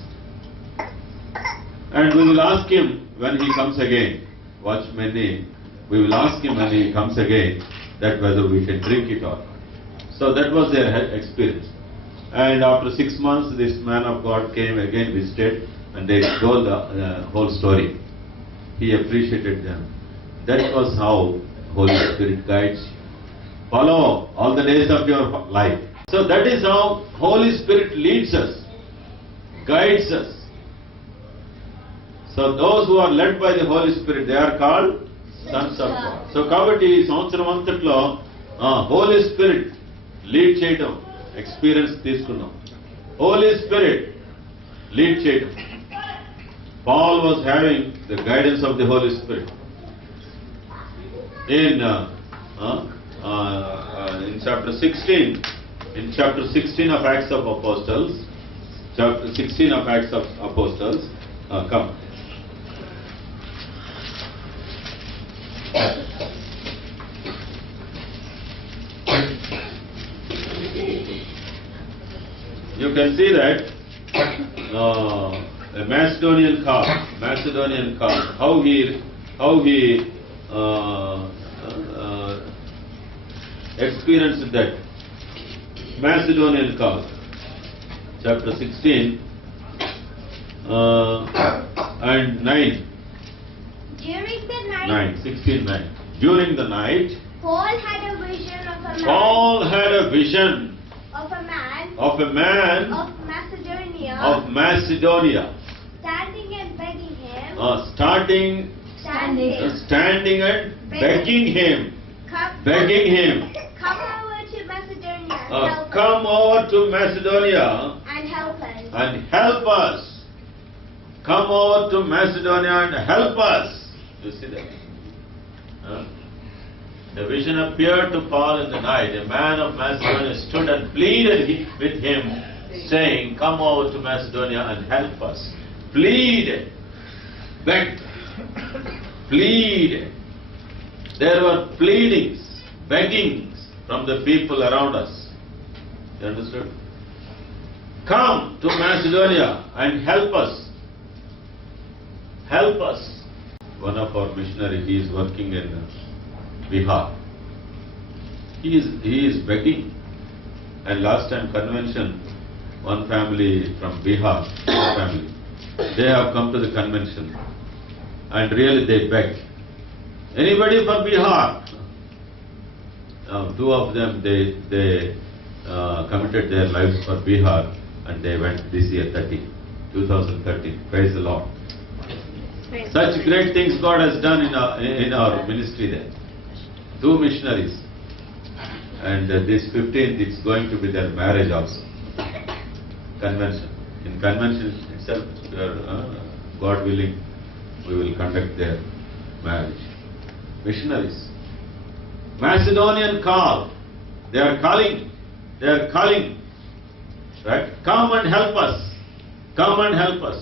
And we will ask him when he comes again. Watch many. We will ask him when he comes again that whether we can drink it or not. So that was their experience. And after 6 months, this man of God came again, visited, and they told the whole story. He appreciated them. That was how Holy Spirit guides you. Follow all the days of your life. So that is how Holy Spirit leads us, guides us. So those who are led by the Holy Spirit, they are called sons of God. So కాబట్టి ఈ సంవత్సరం అంతట్లో Holi spirit lead చేయడం ఎక్స్పీరియన్స్ తీసుకున్నాం. Holi spirit lead చేయడం. Paul was having the guidance of the Holy Spirit. In chapter 16, of Acts of Apostles, come. You can see that a Macedonian call, how he experienced that Macedonian call. Chapter 16 and 9. During the night, 16:9. During the night, Paul had a vision of a man, of a man of Macedonia, standing and begging him, standing and begging him, come over to Macedonia and help come over to Macedonia us, and help us. and help us. Come over to Macedonia and help us. You see that? The vision appeared to Paul in the night. A man of Macedonia stood and pleaded with him, saying, "Come over to Macedonia and help us." Pleaded, begged, pleaded. There were pleadings, beggings from the people around us. You understood? Come to Macedonia and help us. Help us. One of our missionaries, he is working in Bihar. He is begging. And last time convention, one family from Bihar, they have come to the convention. And really they beg. Anybody from Bihar? Two of them, they committed their lives for Bihar and they went this year 2013. Praise the Lord. Such great things God has done in our ministry there. 2 missionaries. And this 15th, it's going to be their marriage also. Convention. In convention itself, God willing, we will conduct their marriage. Missionaries. Macedonian call. They are calling. Right? Come and help us. Come and help us.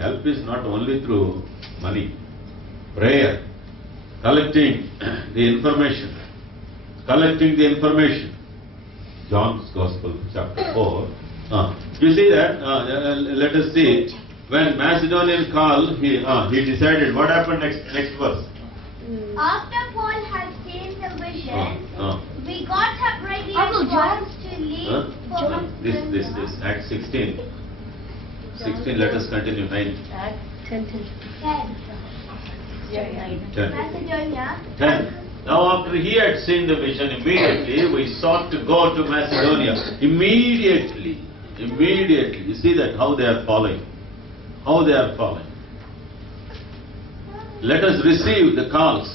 Help is not only through money. Prayer. Collecting the information. John's Gospel, chapter 4. You see that? Let us see. When Macedonian called, he decided. What happened next verse? After Paul had seen the vision, we got up ready Uncle at John. once to leave for This. Acts 16. 16, let us continue. 9. 10. 10. Macedonia. 10. Now after he had seen the vision, immediately we sought to go to Macedonia. Immediately. Immediately. You see that, how they are following. How they are following. Let us receive the calls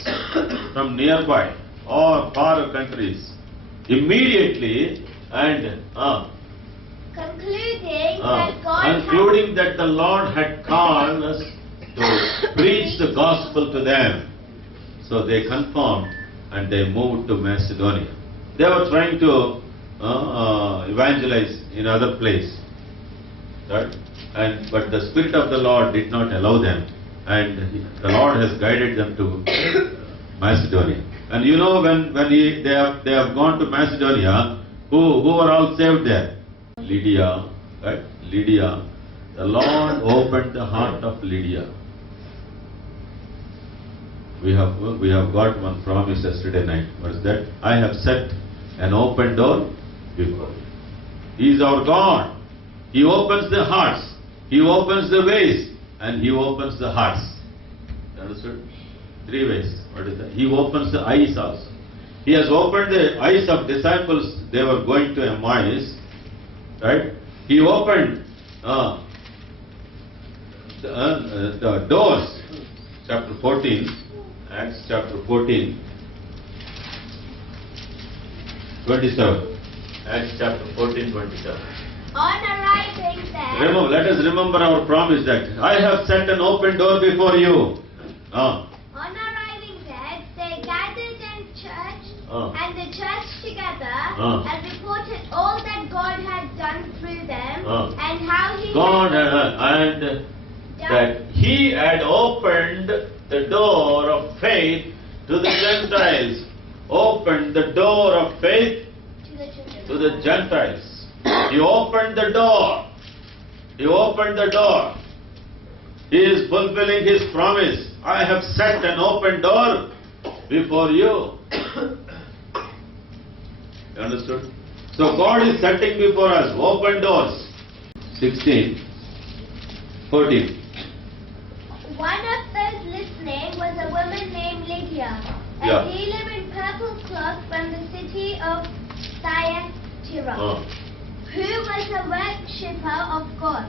from nearby or far countries. Immediately and Concluding that God concluding that the Lord had called us to preach the gospel to them. So they confirmed and they moved to Macedonia. They were trying to evangelize in other place, right? But the Spirit of the Lord did not allow them, and the Lord has guided them to Macedonia. And you know, when they have gone to Macedonia, who were all saved there? Lydia, right? Lydia. The Lord opened the heart of Lydia. We have got one promise yesterday night. What is that? I have set an open door before you. He is our God. He opens the hearts. He opens the ways. And He opens the hearts. You understood? 3 ways. What is that? He opens the eyes also. He has opened the eyes of disciples. They were going to Emmaus. Right? He opened the doors. Chapter 14. Acts chapter 14. 27. Acts chapter 14, 27. on arriving there, Let us remember our promise that I have set an open door before you. on arriving there, they gathered and the church together and reported all that God had done through them and how He God had and that He had opened the door of faith to the Gentiles. Opened the door of faith to the Gentiles. He opened the door. He opened the door. He is fulfilling His promise. I have set an open door before you. You understood? So God is setting before us open doors. 16, 14. One of those listening was a woman named Lydia, a Yeah. dealer in purple cloth from the city of Thyatira, who was a worshipper of God.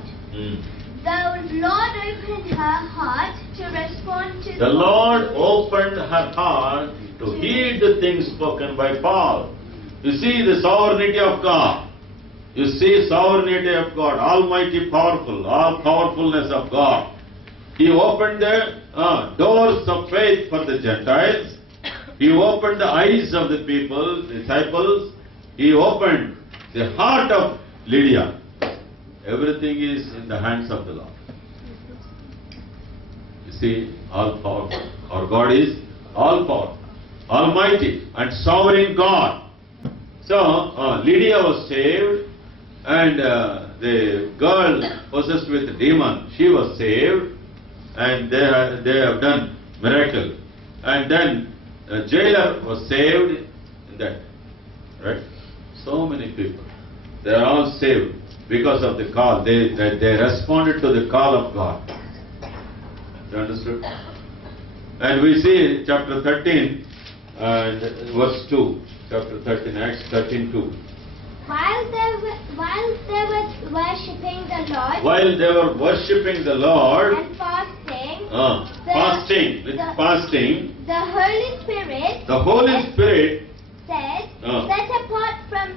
The Lord opened her heart to respond to The Lord opened her heart to heed the things spoken by Paul. You see the sovereignty of God. You see sovereignty of God, almighty powerful, all powerfulness of God. He opened the doors of faith for the Gentiles. He opened the eyes of the people, disciples. He opened the heart of Lydia. Everything is in the hands of the Lord. You see, all powerful. Our God is all powerful, almighty and sovereign God. So, Lydia was saved, and the girl possessed with a demon, she was saved, and they have done miracle. And then jailer was saved in that. Right? So many people. They are all saved because of the call. They responded to the call of God. You understood? And we see chapter 13 and verse 2. Chapter 13, Acts 13:2. While they were worshipping the Lord While they were worshipping the Lord, and fasting, fasting, the Holy Spirit the Holy Spirit said, "Set apart from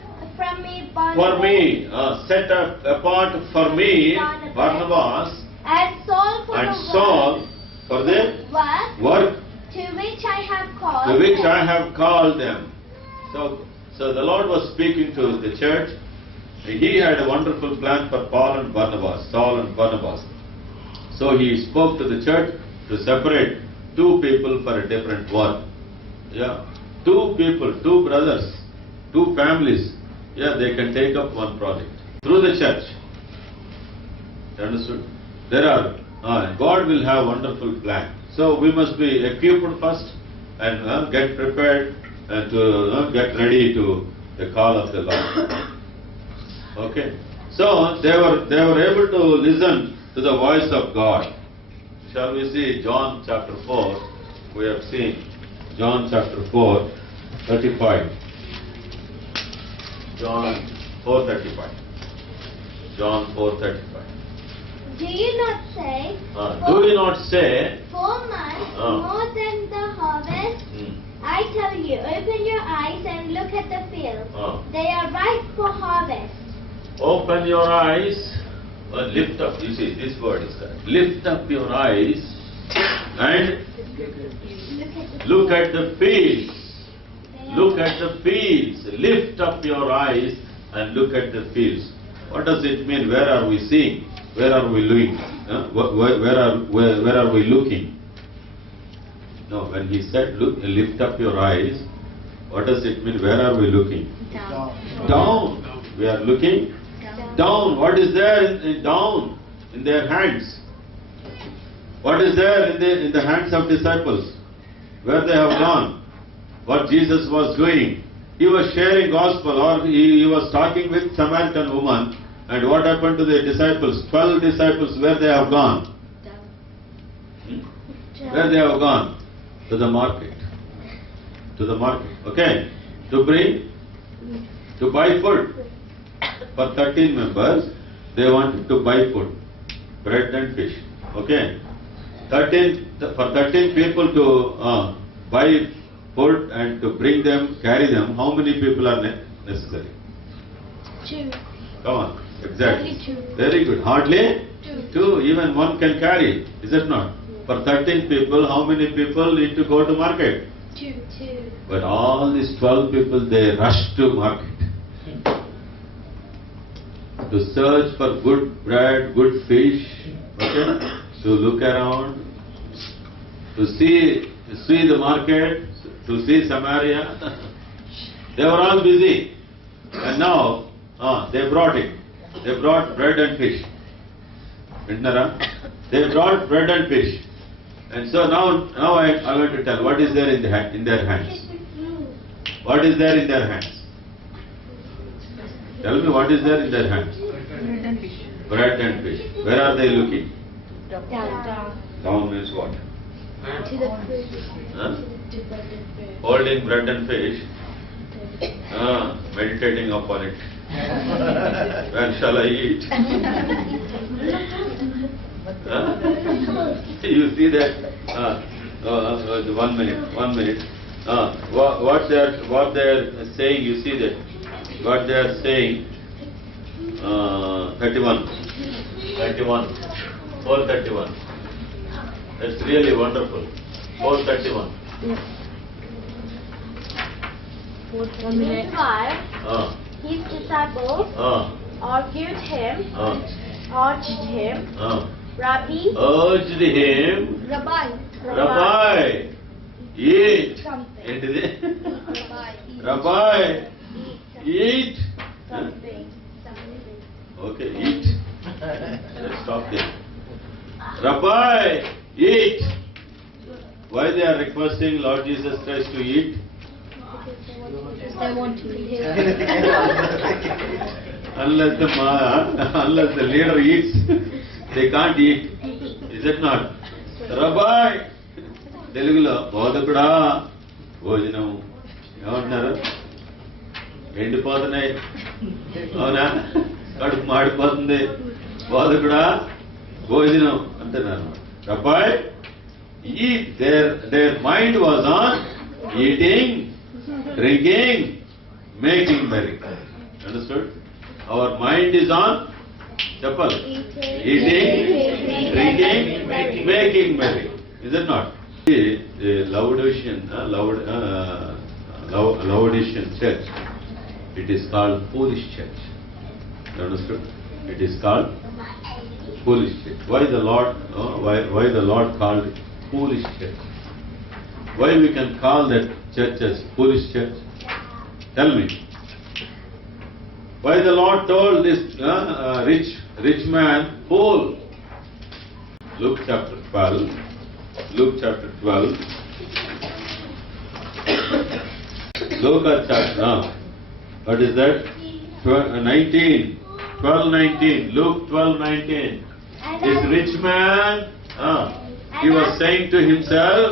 me Barnabas for me, set apart for me Barnabas and Saul for and the Saul for the work to which I have called to which them." I have called them. So the Lord was speaking to the church. He had a wonderful plan for Paul and Barnabas, Saul and Barnabas. So He spoke to the church to separate 2 people for a different work. Yeah, 2 people, 2 brothers, 2 families. Yeah, they can take up one project through the church. You understood? God will have wonderful plan. So we must be equipped first and get prepared and to get ready to the call of the Lord. Okay. So they were able to listen to the voice of God. Shall we see John chapter 4? We have seen John chapter 4, 35. John 4:35. John 4:35. Do you not say, Do you not say, 4 months Ah. more than the harvest? I tell you, open your eyes and look at the fields. They are ripe for harvest. Open your eyes, lift up, you see, this word is correct. Lift up your eyes and look at the fields. Look at the fields. Lift up your eyes and look at the fields. What does it mean? Where are we seeing? Where are we looking? Where are we looking? No, when he said, look, lift up your eyes, what does it mean? Where are we looking? Down. We are looking down. What is there down in their hands? What is there in the hands of disciples? Where they have gone? What Jesus was doing? He was sharing gospel, or he was talking with Samaritan woman. And what happened to the disciples? 12 disciples, where they have gone? Where they have gone? To the market. To the market. Okay. To buy food. For 13 members, they wanted to buy food. Bread and fish. Okay. For 13 people to buy food and to bring them, carry them, how many people are necessary? 2. Come on. Exactly. Only 2. Very good. Hardly? 2. 2. Even one can carry. Is it not? For 13 people, how many people need to go to market? 2. But all these 12 people, they rushed to market. To search for good bread, good fish, okay? To look around, to see the market, to see Samaria. They were all busy. And now, they brought it. They brought bread and fish. Vintnara? They brought bread and fish. And so now I'm going to tell what is there in their hands. What is there in their hands? Tell me what is there in their hands. Bread and fish. Where are they looking? Down. Down means what? To the fish. Huh? To bread and fish. Holding bread and fish. Meditating upon it. When shall I eat? You see that? 1 minute. What they are saying, you see that? What they are saying, 431. That's really wonderful. 431. 1 minute. His disciples argued him, urged him, Rabbi, urged him, Rabbi, eat. something. Rabbi, eat. Something. Okay, eat. Let's stop there. Rabbi, eat. Why they are requesting Lord Jesus Christ to eat? They want to eat. Unless the leader eats, they can't eat. Is it not? Rabbi, తెలుగులో బోధకుడా భోజనం ఏమంటున్నారు? ఎండిపోతున్నాయి, అవునా? కడుపు మాడిపోతుంది, బోధకుడా భోజనం అంటున్నారు. Rabbi, eat. Their mind was on eating, drinking, making merry. Understood? Our mind is on chapal. Eating, drinking, making merry. Is it not? The Laodicean church, it is called foolish church. You understood? It is called foolish church. Why the Lord called it foolish church? Why we can call that church as foolish church? Tell me. Why the Lord told this rich man fool? Luke chapter 12. Luke chapter 12. Luke chapter, what is that? 19. 12:19. Luke 12:19. This rich man, he was saying to himself,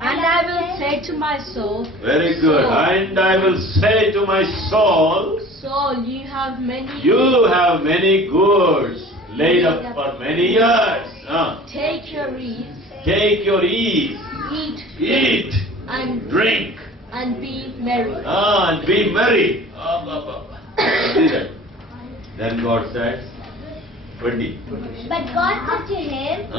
And I will say to my soul, very good. And I will say to my soul, soul, you have many. You have many goods laid up for many years. Take your ease, Take your ease. eat, Eat. and Drink. and be merry. And be merry. See that? Then God said, 20. But God said to him,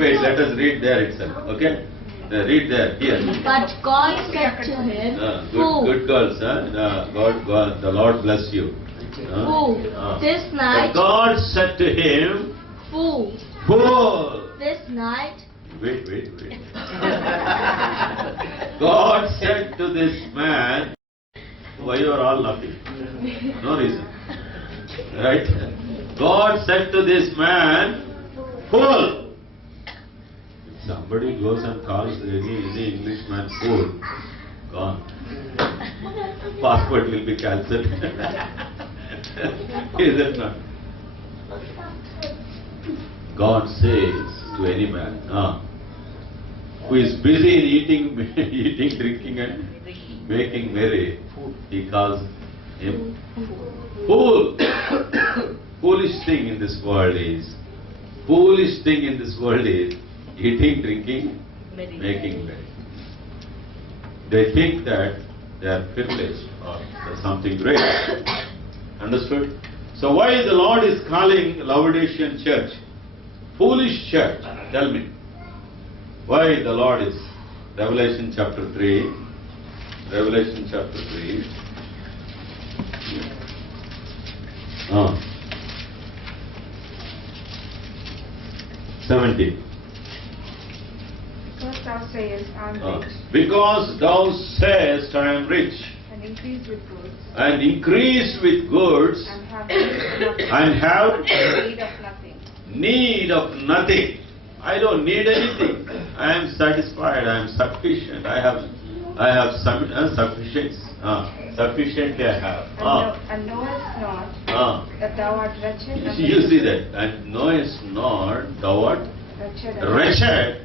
Wait, let us read there itself. Okay? Read there, here. But God said to him, Fool, Good girls, God, the Lord bless you. fool, this But night, God said to him, fool, Fool. this night, Wait. God said to this man, why you are all laughing? No reason. Right? God said to this man, fool. If somebody goes and calls any Englishman fool, gone. Passport will be cancelled. Is it not? God says to any man, who is busy in eating, drinking and making merry, he calls him fool. Foolish thing in this world is eating, drinking, making merry. They think that they are privileged or there's something great. Understood? So why the Lord is calling Laodicean church foolish church? Tell me. Why the Lord is, Revelation chapter 3, 17. Because thou sayest, I am rich, Because thou sayest, I am rich, and increased with goods, and increased with goods, and have and have need of nothing. need of nothing. I don't need anything. I am satisfied. I am sufficient. I have sufficiency. Sufficiently I have. And knowest not that thou art wretched and You see that? And knowest not thou art wretched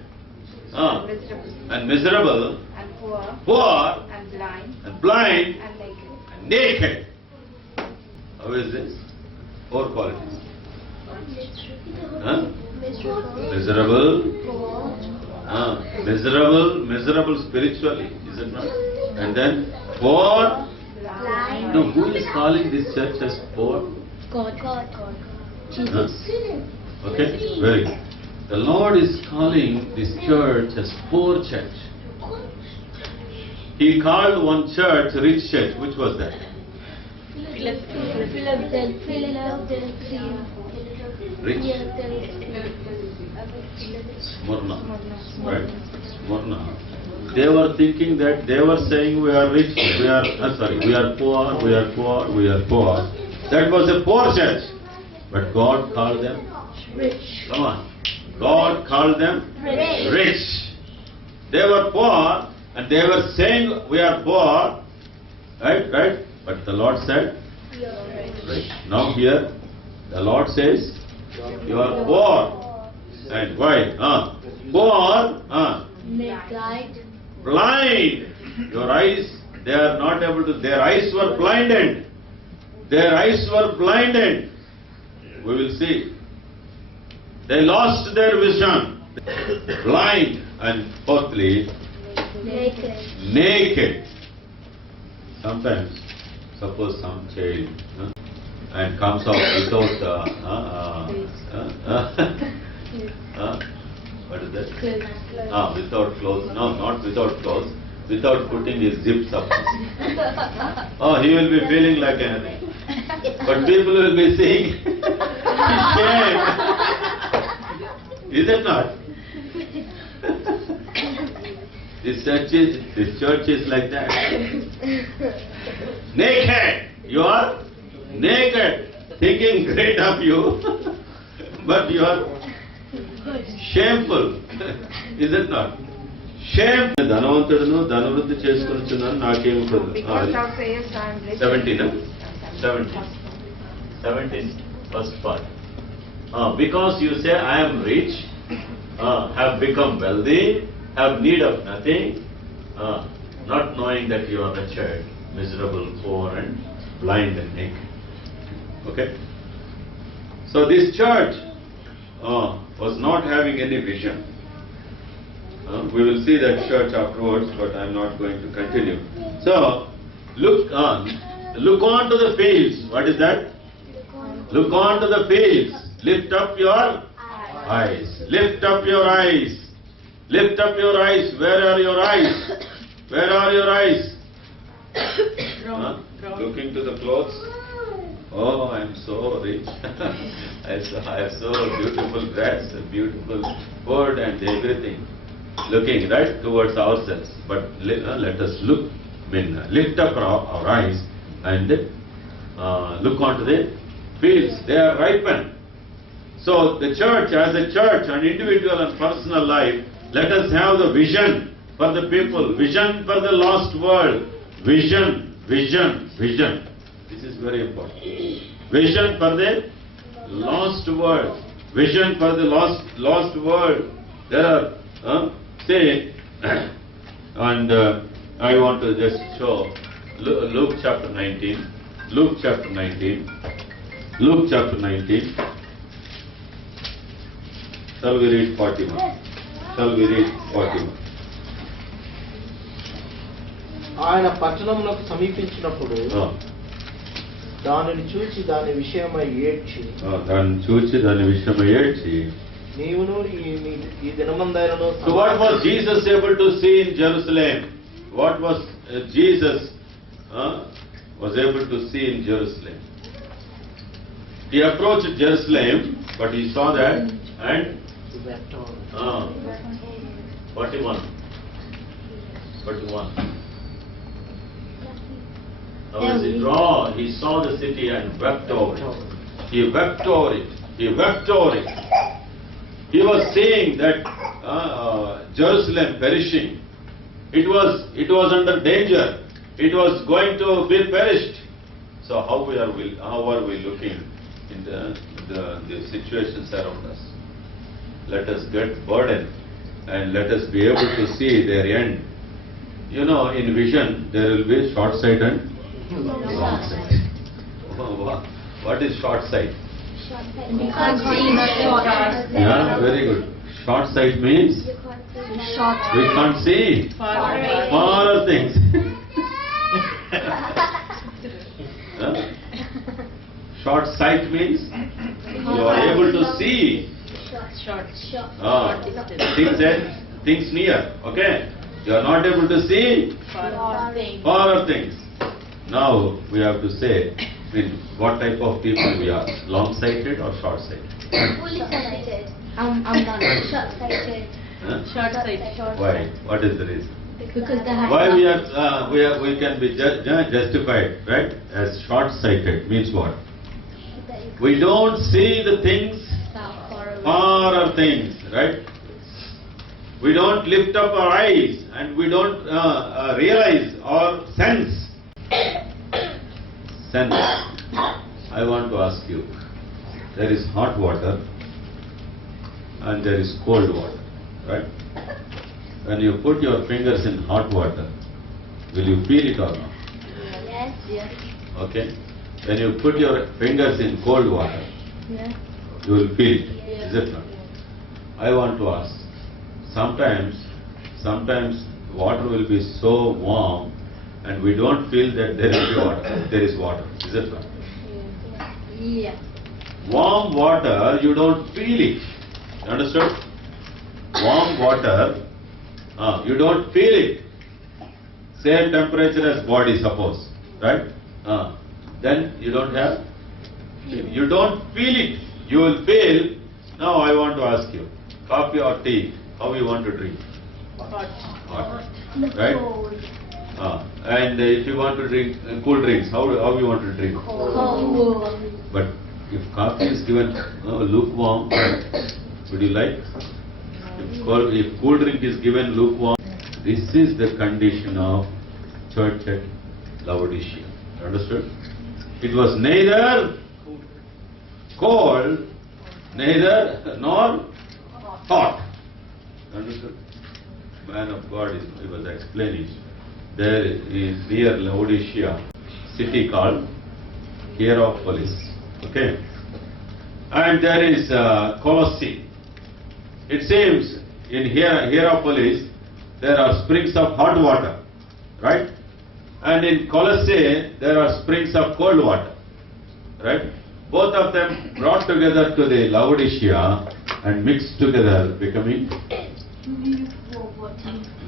and miserable and poor poor and blind and blind and naked. and naked. How is this? 4 qualities. Miserable, miserable spiritually, is it not? And then poor. No, who is calling this church as poor? God, Jesus. Okay, very good. The Lord is calling this church as poor church. He called one church rich church. Which was that? Rich. Smyrna. Right? Smyrna. They were thinking that they were saying we are rich, we are poor. That was a poor church. But God called them Rich. Come on. God called them rich. They were poor and they were saying we are poor. Right? But the Lord said, right. Now here, the Lord says, you are poor. And why? Poor. Blind. Your eyes, they are not able to, their eyes were blinded. We will see. They lost their vision. Blind. And fourthly, naked. Sometimes, suppose some child and comes out without what is that? Without clothes. No, not without clothes. Without putting his zips up. He will be feeling like anything. But people will be saying, shame. Is it not? This church is like that. Naked. You are naked. Thinking great of you. But you are shameful. Is it not? Shame. ధనవంతుడును ధనవృద్ధి చేసుకొనిచున్నాను నాకేమి Because thou sayest, I am rich. 17 first part. Because you say I am rich, have become wealthy, have need of nothing, not knowing that you are wretched, miserable, poor and blind and naked. Okay? So this church was not having any vision. We will see that church afterwards, but I am not going to continue. So, look on to the fields. What is that? Look on to the fields. Lift up your eyes. Lift up your eyes. Lift up your eyes. Where are your eyes? Where are your eyes? Looking to the clothes. Oh, I am so rich. I have so beautiful dress, beautiful food and everything. Looking right towards ourselves. But let us look, lift up our eyes and look onto the fields. They are ripened. So the church, as a church, an individual and personal life, let us have the vision for the people, vision for the lost world. Vision, vision, vision. This is very important. Vision for the lost world. Vision for the lost world. There are, say, and I want to just show Luke chapter 19. Luke chapter 19. Luke chapter 19. Shall we read 41? Shall we read 41? ఆయన పట్టణంలోకి సమీపించినప్పుడు దానిని చూచి దాని విషయమై ఏడ్చి నీవును ఈ దినమందైనను. So what was Jesus able to see in Jerusalem? What was Jesus was able to see in Jerusalem? He approached Jerusalem, but he saw that and 41. How does it draw? He saw the city and wept over it. He wept over it. He wept over it. He was seeing that Jerusalem perishing. It was under danger. It was going to be perished. So how are we looking in the situations around us? Let us get burdened and let us be able to see their end. You know, in vision there will be short sight and long sight. What is short sight? You can't see short. Yeah, very good. Short sight means Short. we can't see far things. Short sight means you are able to see things near. Okay, you are not able to see far things. Now we have to say what type of people we are: long-sighted or short-sighted? Fully sighted. I'm not. Short-sighted. Why? What is the reason? Because they have. Why we can be justified, right? As short-sighted means what? We don't see the things, far things, right? We don't lift up our eyes and we don't realize or sense. I want to ask you, there is hot water and there is cold water, right? When you put your fingers in hot water, will you feel it or not? Yes. Okay? When you put your fingers in cold water, you will feel it, is it not? I want to ask, sometimes water will be so warm and we don't feel that there is water, is it not? Yeah. Warm water, you don't feel it. You understood? Warm water, you don't feel it. Same temperature as body, suppose, right? Then you don't feel it. You will feel. Now I want to ask you, coffee or tea, how you want to drink? Hot. Right? And if you want to drink cool drinks, how you want to drink? Cold. But if coffee is given lukewarm, would you like? If cool drink is given lukewarm, this is the condition of church at Laodicea. Understood? It was neither cold, neither nor hot. Understood? Man of God he was explaining. There is near Laodicea, city called Hierapolis. Okay. And there is Colossae. It seems in Hierapolis there are springs of hot water, right? And in Colossae there are springs of cold water, right? Both of them brought together to the Laodicea and mixed together, becoming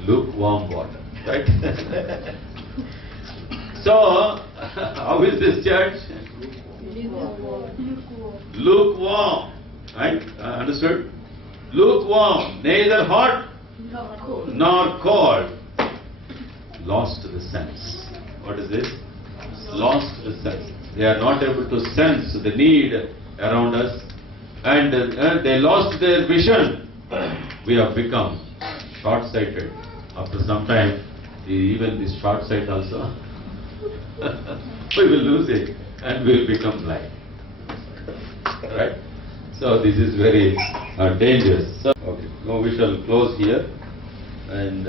lukewarm water, right? So, how is this church? Lukewarm, right? Understood? Lukewarm, neither hot nor cold. Lost the sense. What is this? Lost the sense. They are not able to sense the need around us, and they lost their vision. We have become short-sighted. After some time, even this short sight also, we will lose it and we will become blind. Right? So this is very dangerous. So, okay, now we shall close here, and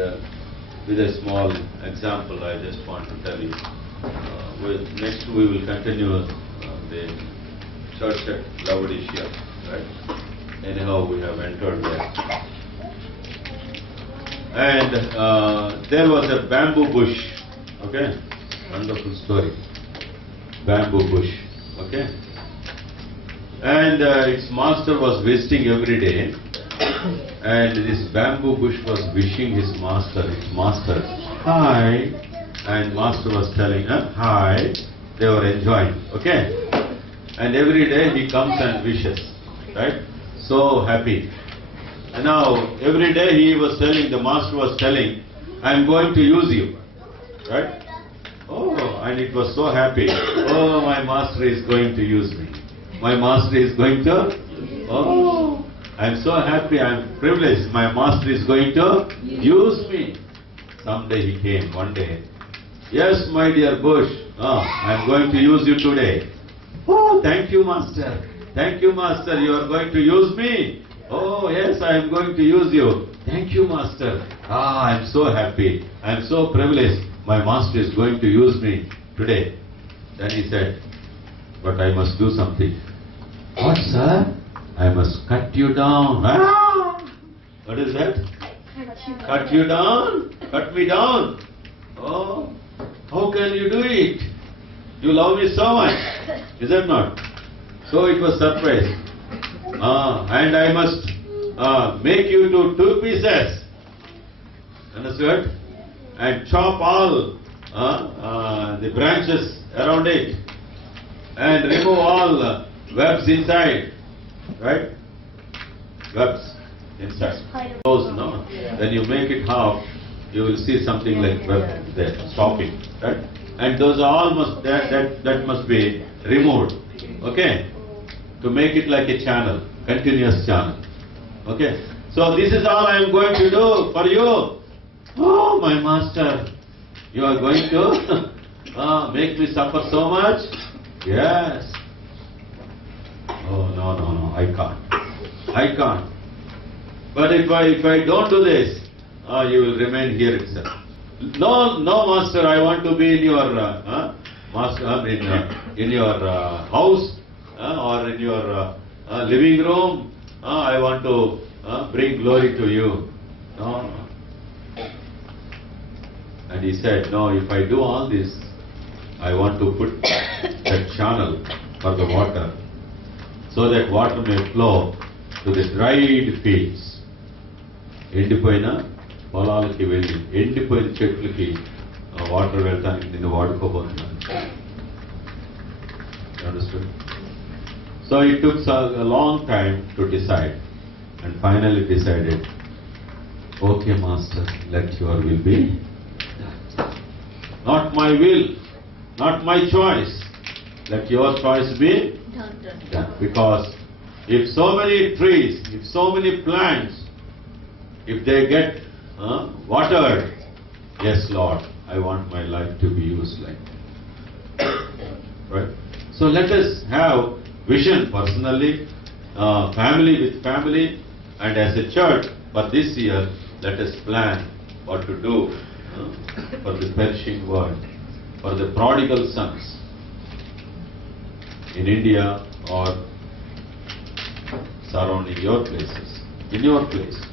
with a small example I just want to tell you. Next we will continue the church at Laodicea, right? Anyhow, we have entered there. And there was a bamboo bush, okay? Wonderful story. Bamboo bush, okay? And its master was visiting every day, and this bamboo bush was wishing its master, hi, and master was telling her, hi. They were enjoying, okay? And every day he comes and wishes, right? So happy. And now every day he was telling, the master was telling, I am going to use you, right? Oh, and it was so happy. Oh, my master is going to use me. My master is going to, oh, I am so happy, I am privileged. My master is going to use me. Someday he came, one day. Yes, my dear bush, I am going to use you today. Oh, thank you, master. Thank you, master. You are going to use me. Oh, yes, I am going to use you. Thank you, master. I am so happy. I am so privileged. My master is going to use me today. Then he said, but I must do something. What, sir? I must cut you down. What is that? Cut you down? Cut me down? Oh, how can you do it? You love me so much. Is that not? So it was surprise. And I must make you into 2 pieces. Understood? And chop all the branches around it. And remove all webs inside. Right? Webs inside. Those, no? When you make it half, you will see something like web there, stopping. Right? And those all must, that must be removed. Okay? To make it like a channel, continuous channel. Okay? So this is all I am going to do for you. Oh, my master, you are going to make me suffer so much? Yes. Oh, no, I can't. I can't. But if I don't do this, you will remain here itself. No, master, I want to be in your master, in your house or in your living room. I want to bring glory to you. No. And he said, no, if I do all this, I want to put that channel for the water, so that water may flow to the dried fields. ఎండిపోయిన పొలాలకి వెళ్ళి, ఎండిపోయిన చెట్లకి వాటర్ వెళ్ళటానికి నేను వాడుకోబోతున్నాను. Understood? So it took a long time to decide, and finally decided, okay, master, let your will be done. Not my will, not my choice. Let your choice be done. Because if so many trees, if so many plants, if they get watered, yes, Lord, I want my life to be used like that. Right? So let us have vision personally, family with family, and as a church. But this year, let us plan what to do for the perishing world, for the prodigal sons. in India or surrounding your places, in your place.